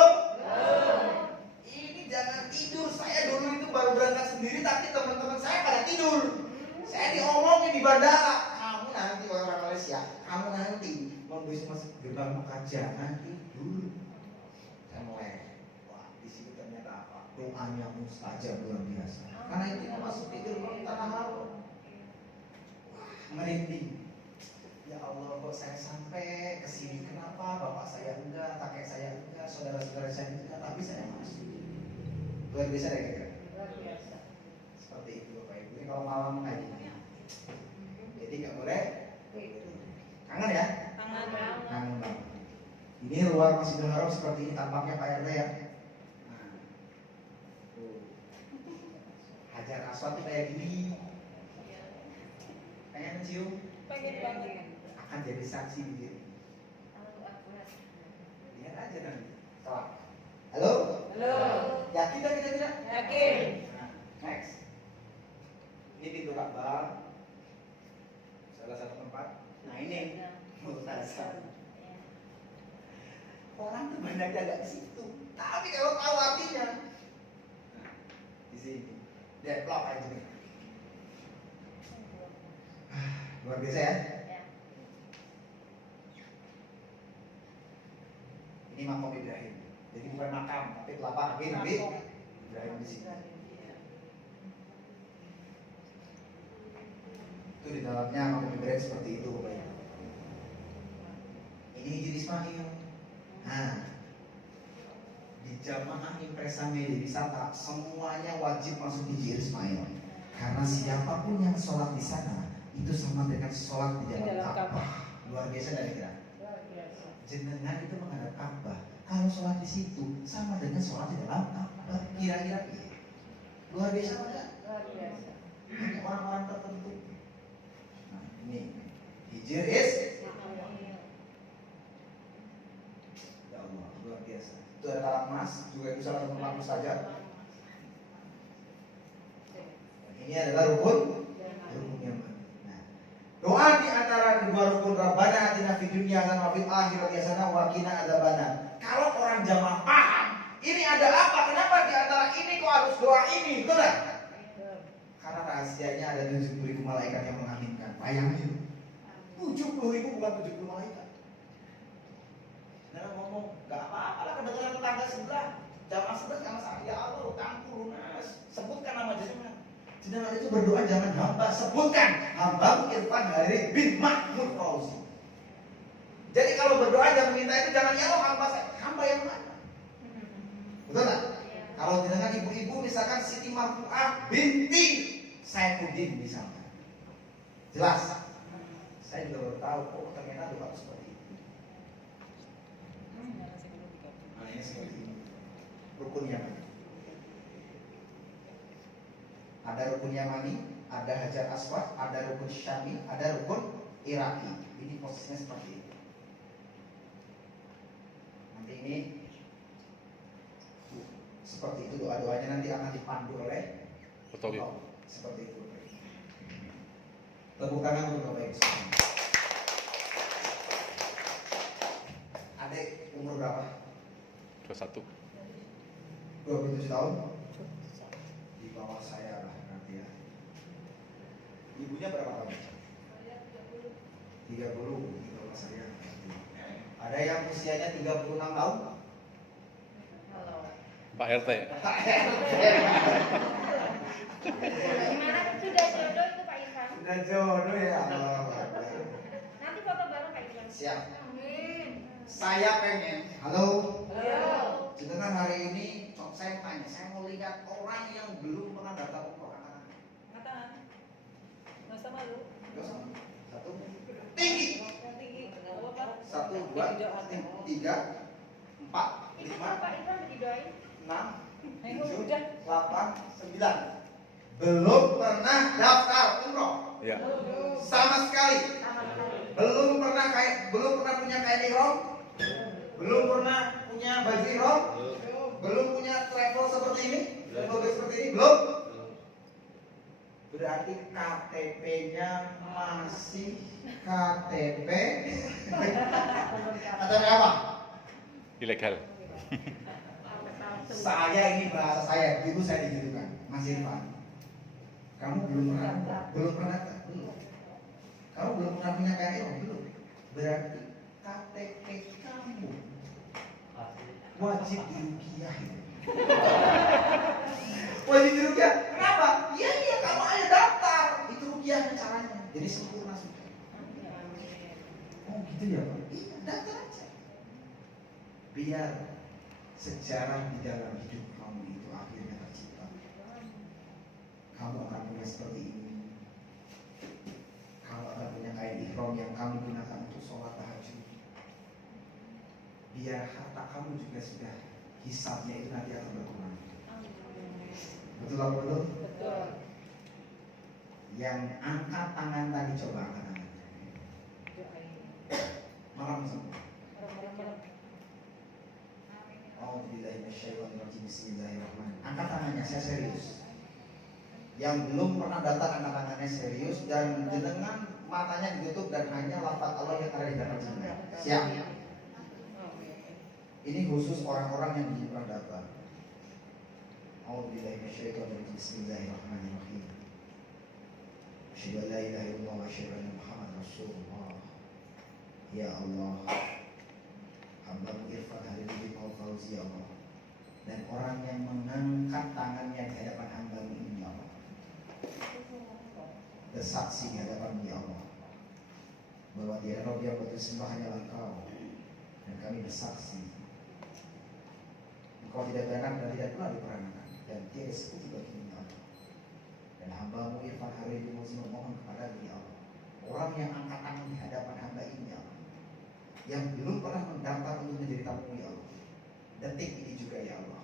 Ini jangan tidur. Saya dulu itu baru berangkat sendiri, tapi teman-teman saya pada tidur. Saya diomongin di bandara. Kamu nanti orang Malaysia, kamu nanti membeli masuk gerbang Mekah jangan tidur. Saya mulai. Wah, di sini ternyata apa? Doanya mustajab luar biasa. Karena itu masuk di gerbang tanah haram. Wah, merinding. Ya Allah, kok saya sampai ke sini? Kenapa bapak saya enggak, kakek saya enggak, saudara-saudara saya enggak, tapi saya masuk. Luar biasa ya kira-kira. Seperti itu Bapak Ibu. Ini kalau malam kayak gini. Jadi nggak boleh. Kangen ya? Kangen banget. Ini luar Masjidil Haram seperti ini tampaknya Pak RT ya. Nah, Hajar Aswad tuh kayak gini. Pengen mencium? Pengen banget. Akan jadi saksi di sini. Lihat aja nanti. Halo? Yakin tak kita tidak? Yakin. Nah, next. Ini pintu Ka'bah. Salah satu tempat. Nah ini Multazam. Orang tuh banyaknya agak ke situ. Tapi kalau tahu artinya, nah, di sini. Deadlock aja nih. Luar biasa ya. Ini makam Ibrahim. Jadi bukan makam, tapi telapak kaki Nabi Ibrahim di sini. Itu di dalamnya makam Ibrahim seperti itu, Bapak Ibu. Ini Hijri Ismail. Nah, di jamaah impresa media wisata semuanya wajib masuk Hijri Ismail. Karena siapapun yang sholat di sana itu sama dengan sholat di dalam Ka'bah. Luar biasa dari kira. Jenengan itu menghadap Ka'bah. Kalau sholat di situ sama dengan sholat di dalam Ka'bah. Kira-kira gitu. Luar biasa enggak? Hanya orang-orang tertentu. Nah, ini Hijri Ismail. Ya Allah, luar biasa. Itu ada talang emas, juga itu salah satu tempat mustajab. Ini adalah rukun yang mana? Nah, doa di antara kedua rukun Rabbana atina fid dunya hasanah wa fil akhirati hasanah wa qina adzabannar. Kalau orang jamaah paham, ini ada apa? Kenapa di antara ini kok harus doa ini? Betul enggak? Karena rahasianya ada 70.000 malaikat yang mengaminkan. Bayangin. 70.000 bukan 70 malaikat. Nah, ngomong, enggak apa-apa lah kedengaran tetangga sebelah. Jamaah sebelah sama saya, ya Allah, utangku lunas. Sebutkan nama jenengan. Jenengan itu berdoa jangan hamba, sebutkan hamba Irfan Hariri bin Mahmud Fauzi. Jadi kalau berdoa jangan minta itu, jangan ya Allah hamba saya, hamba yang mana? Betul tak? Kalau jenengan ibu-ibu misalkan Siti Marfu'ah binti Saifuddin misalkan, jelas. Saya juga baru tahu, oh ternyata doa seperti itu. Nah ini seperti ini. Rukun yang mana? Ada rukun Yamani, ada Hajar Aswad, ada rukun Syami, ada rukun Iraki. Ini posisinya seperti itu. Nanti ini seperti itu, doa-doanya nanti akan dipandu oleh Betul. seperti itu. Tepuk tangan untuk Bapak Ibu sekalian. Adik umur berapa? 21. 27 tahun. Di bawah saya lah nanti ya. Ibunya berapa tahun? 30 di bawah saya. Ada yang usianya 36 tahun? Pak RT. Gimana sudah jodoh itu Pak Irfan? Sudah jodoh ya. Nanti foto bareng Pak Irfan. Siap. Amin. Saya pengen. Halo. Halo. Sedangkan hari ini saya tanya, saya mau lihat orang yang belum pernah daftar umroh. Katakan. Nggak usah malu. Satu. Tinggi. Tinggi. Nggak apa-apa. 1, 2, 3, 4, Itu 5, Bapak Ibu udah didoain? 6, Ayo, 7, udah. 8, 9. Belum pernah daftar umroh Ya. sama sekali. Belum pernah punya kain ihram, belum pernah punya baju ihram, belum punya travel seperti ini, travel seperti ini, belum. Berarti KTP-nya masih KTP apa? Ilegal. Saya ini bahasa saya, dulu saya digitukan, Mas Irfan. Kamu belum pernah, belum. Kamu belum pernah punya kain ihram, belum. Berarti KTP kamu wajib dirupiah. Wajib dirupiah. Kenapa? Iya, kamu ayo daftar. Itu rupiahnya caranya. Jadi sempurna sudah. Oh gitu ya Pak? Iya, daftar aja. Biar sejarah di dalam hidup kamu itu akhirnya tercipta. Kamu akan punya seperti ini. Kamu akan punya kain ihram yang kamu gunakan untuk sholat tahajud. Biar harta kamu juga sudah hisabnya itu nanti akan berkurang. Betul apa betul? Betul. Yang angkat tangan tadi coba angkat tangan. Malam semua. Bismillahirrahmanirrahim. Angkat tangannya, saya serius. Yang belum pernah datang angkat tangannya serius dan jenengan matanya ditutup dan hanya lafaz Allah yang ada di dalam jenengan. Siap? Ini khusus orang-orang yang belum pernah datang. Bismillahirrahmanirrahim. Asyhadu an la ilaha illallah wa asyhadu anna Muhammadar Rasulullah. Ya Allah, hamba-Mu Irfan Halil Fauzi ya Allah. Dan orang yang mengangkat tangannya di hadapan hamba-Mu ini ya Allah, bersaksi di hadapan-Mu ya Allah bahwa tiada Rabb yang betul sembah hanyalah Engkau, dan kami bersaksi Engkau tidak benar dan tidak pernah diperankan, dan tiada sekutu bagimu ya Allah. Dan hamba-Mu Irfan Halil memohon kepada-Mu ya Allah, orang yang angkat tangan di hadapan hamba ini ya Allah, yang belum pernah mendaftar untuk menjadi tamu ya Allah, detik ini juga ya Allah,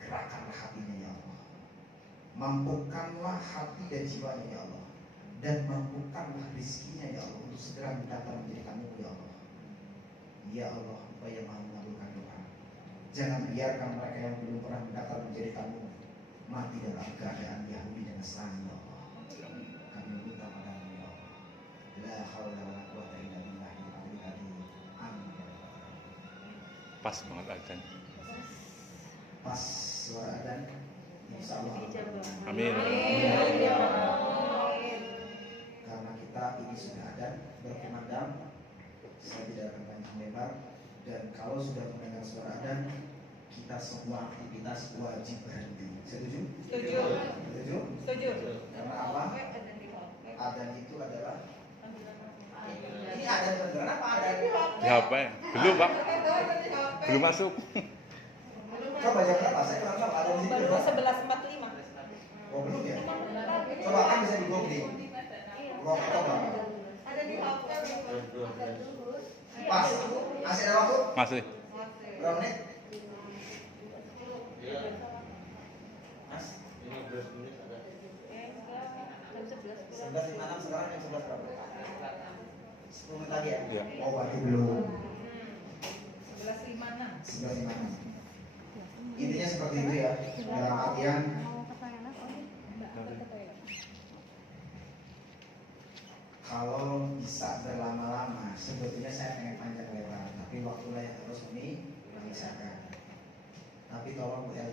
gerakkanlah hatinya ya Allah, mampukanlah hati dan jiwanya ya Allah, dan mampukanlah rizkinya ya Allah untuk segera mendaftar menjadi tamu ya Allah. Ya Allah, Engkau yang maha mengabulkan doa. Jangan biarkan mereka yang belum pernah mendaftar menjadi tamu mati dalam keadaan Yahudi dan Nasrani ya Allah. Kami meminta padamu ya Allah, la haula wala quwwata illa billahil aliyyil azim. Amin. Pas banget adzan. Pas suara adzan, insya Allah. Amin. Karena kita ini sudah adzan berkumandang, saya tidak akan panjang lebar. Dan kalau sudah mendengar suara adzan, kita semua aktivitas wajib berhenti. Setuju? Setuju. Setuju? Setuju. Karena apa? Adzan itu adalah ini adzan beneran apa adzan? Di HP? Belum Pak. Belum masuk. Coba jam berapa? Saya kurang tahu adzan di sini. Baru Berapa? 11.45. Oh belum ya? Coba kan bisa di googling. Waktu berapa? Ada di HP. Pas. Masih ada waktu? Masih. Berapa menit? Mas? 15 menit ada. 11.56 sekarang jam 11 berapa? 10 menit lagi ya? Iya. Oh berarti belum. 11.56. 11.56. Intinya seperti itu ya. Dalam artian kalau bisa berlama-lama, sebetulnya saya pengen panjang lebar, tapi waktulah yang harus memisahkan. Tapi tolong Bu ya,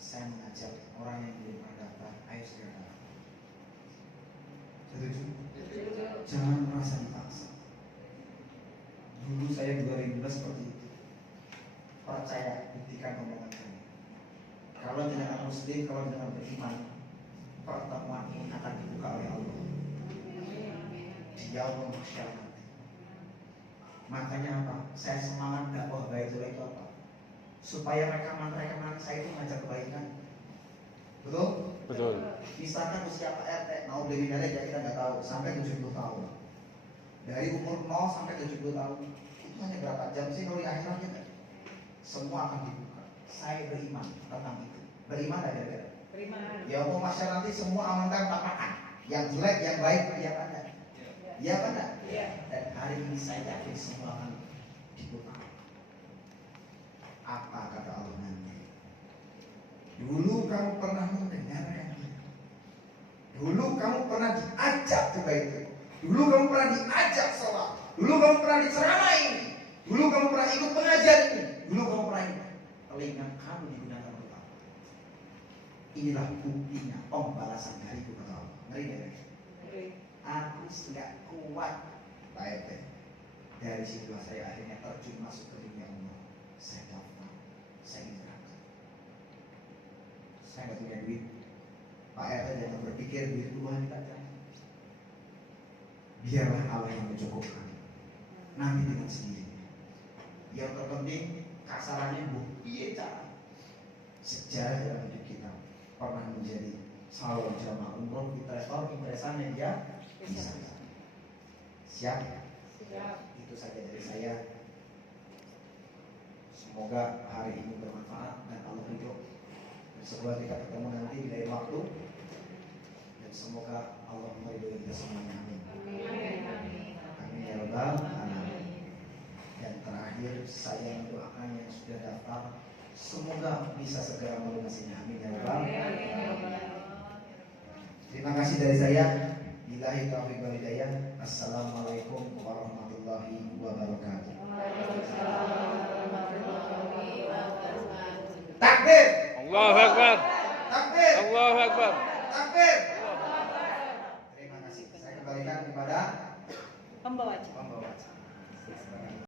saya mengajak orang yang belum pernah daftar, ayo segera daftar. Setuju? Jangan merasa dipaksa. Dulu saya 2012 seperti itu. Percaya, buktikan omongan saya. Kalau jenengan muslim, kalau jenengan beriman, pertemuan ini akan dibuka oleh Allah. Dia Allah masyarakat. Makanya apa? Saya semangat dakwah Baitul itu apa? Supaya rekan-rekan saya itu ngajak kebaikan. Betul? Betul. Misalkan usia Pak RT mau beli dari kita nggak tahu sampai 70 tahun. Dari umur 0 sampai 70 tahun itu hanya berapa jam sih kalau di akhirat kita? semua akan dibuka. Saya beriman tentang itu. Beriman ada tidak? Beriman. Ya Allah, masyarakat nanti semua amankan tapakan. Yang jelek, yang baik, ya pada. Ya pada. Iya. Dan hari ini saya yakin semua akan dibuka. Apa kata Allah nanti? Dulu kamu pernah mendengarkan itu. Dulu kamu pernah diajak ke itu. Dulu kamu pernah diajak sholat. Dulu kamu pernah diceramai ini. Dulu kamu pernah ikut pengajian ini. Dulu kamu pernah ini. Telinga kamu digunakan untuk apa? Inilah buktinya pembalasan dariku kata Allah. Ngeri nggak? Aku tidak kuat, Pak RT. Dari situlah saya akhirnya terjun masuk ke dunia umum. Saya daftar, saya ingin berangkat. Saya nggak punya duit. Pak RT jangan berpikir duit Tuhan kita jangan. Biarlah Allah yang mencukupkan. Nanti dengan sendirinya. Yang terpenting kasarannya bukti cara. Sejarah dalam hidup kita pernah menjadi salon jamaah umroh investor interesannya dia bisa. Siap? Siap. Itu saja dari saya. Semoga hari ini bermanfaat dan Allah ridho. Dan semoga kita ketemu nanti di lain waktu. Dan semoga Allah meridhoi kita semuanya. Amin. Amin ya rabbal alamin. Dan terakhir saya mendoakan yang sudah daftar semoga bisa segera melunasinya. Amin ya rabbal alamin. Terima kasih dari saya. Billahi taufiq wal hidayah. Assalamualaikum warahmatullahi wabarakatuh. Takbir. Allahu Akbar. Takbir. Allahu Akbar. Takbir. Terima kasih. Saya kembalikan kepada Pembawa. pembawa acara.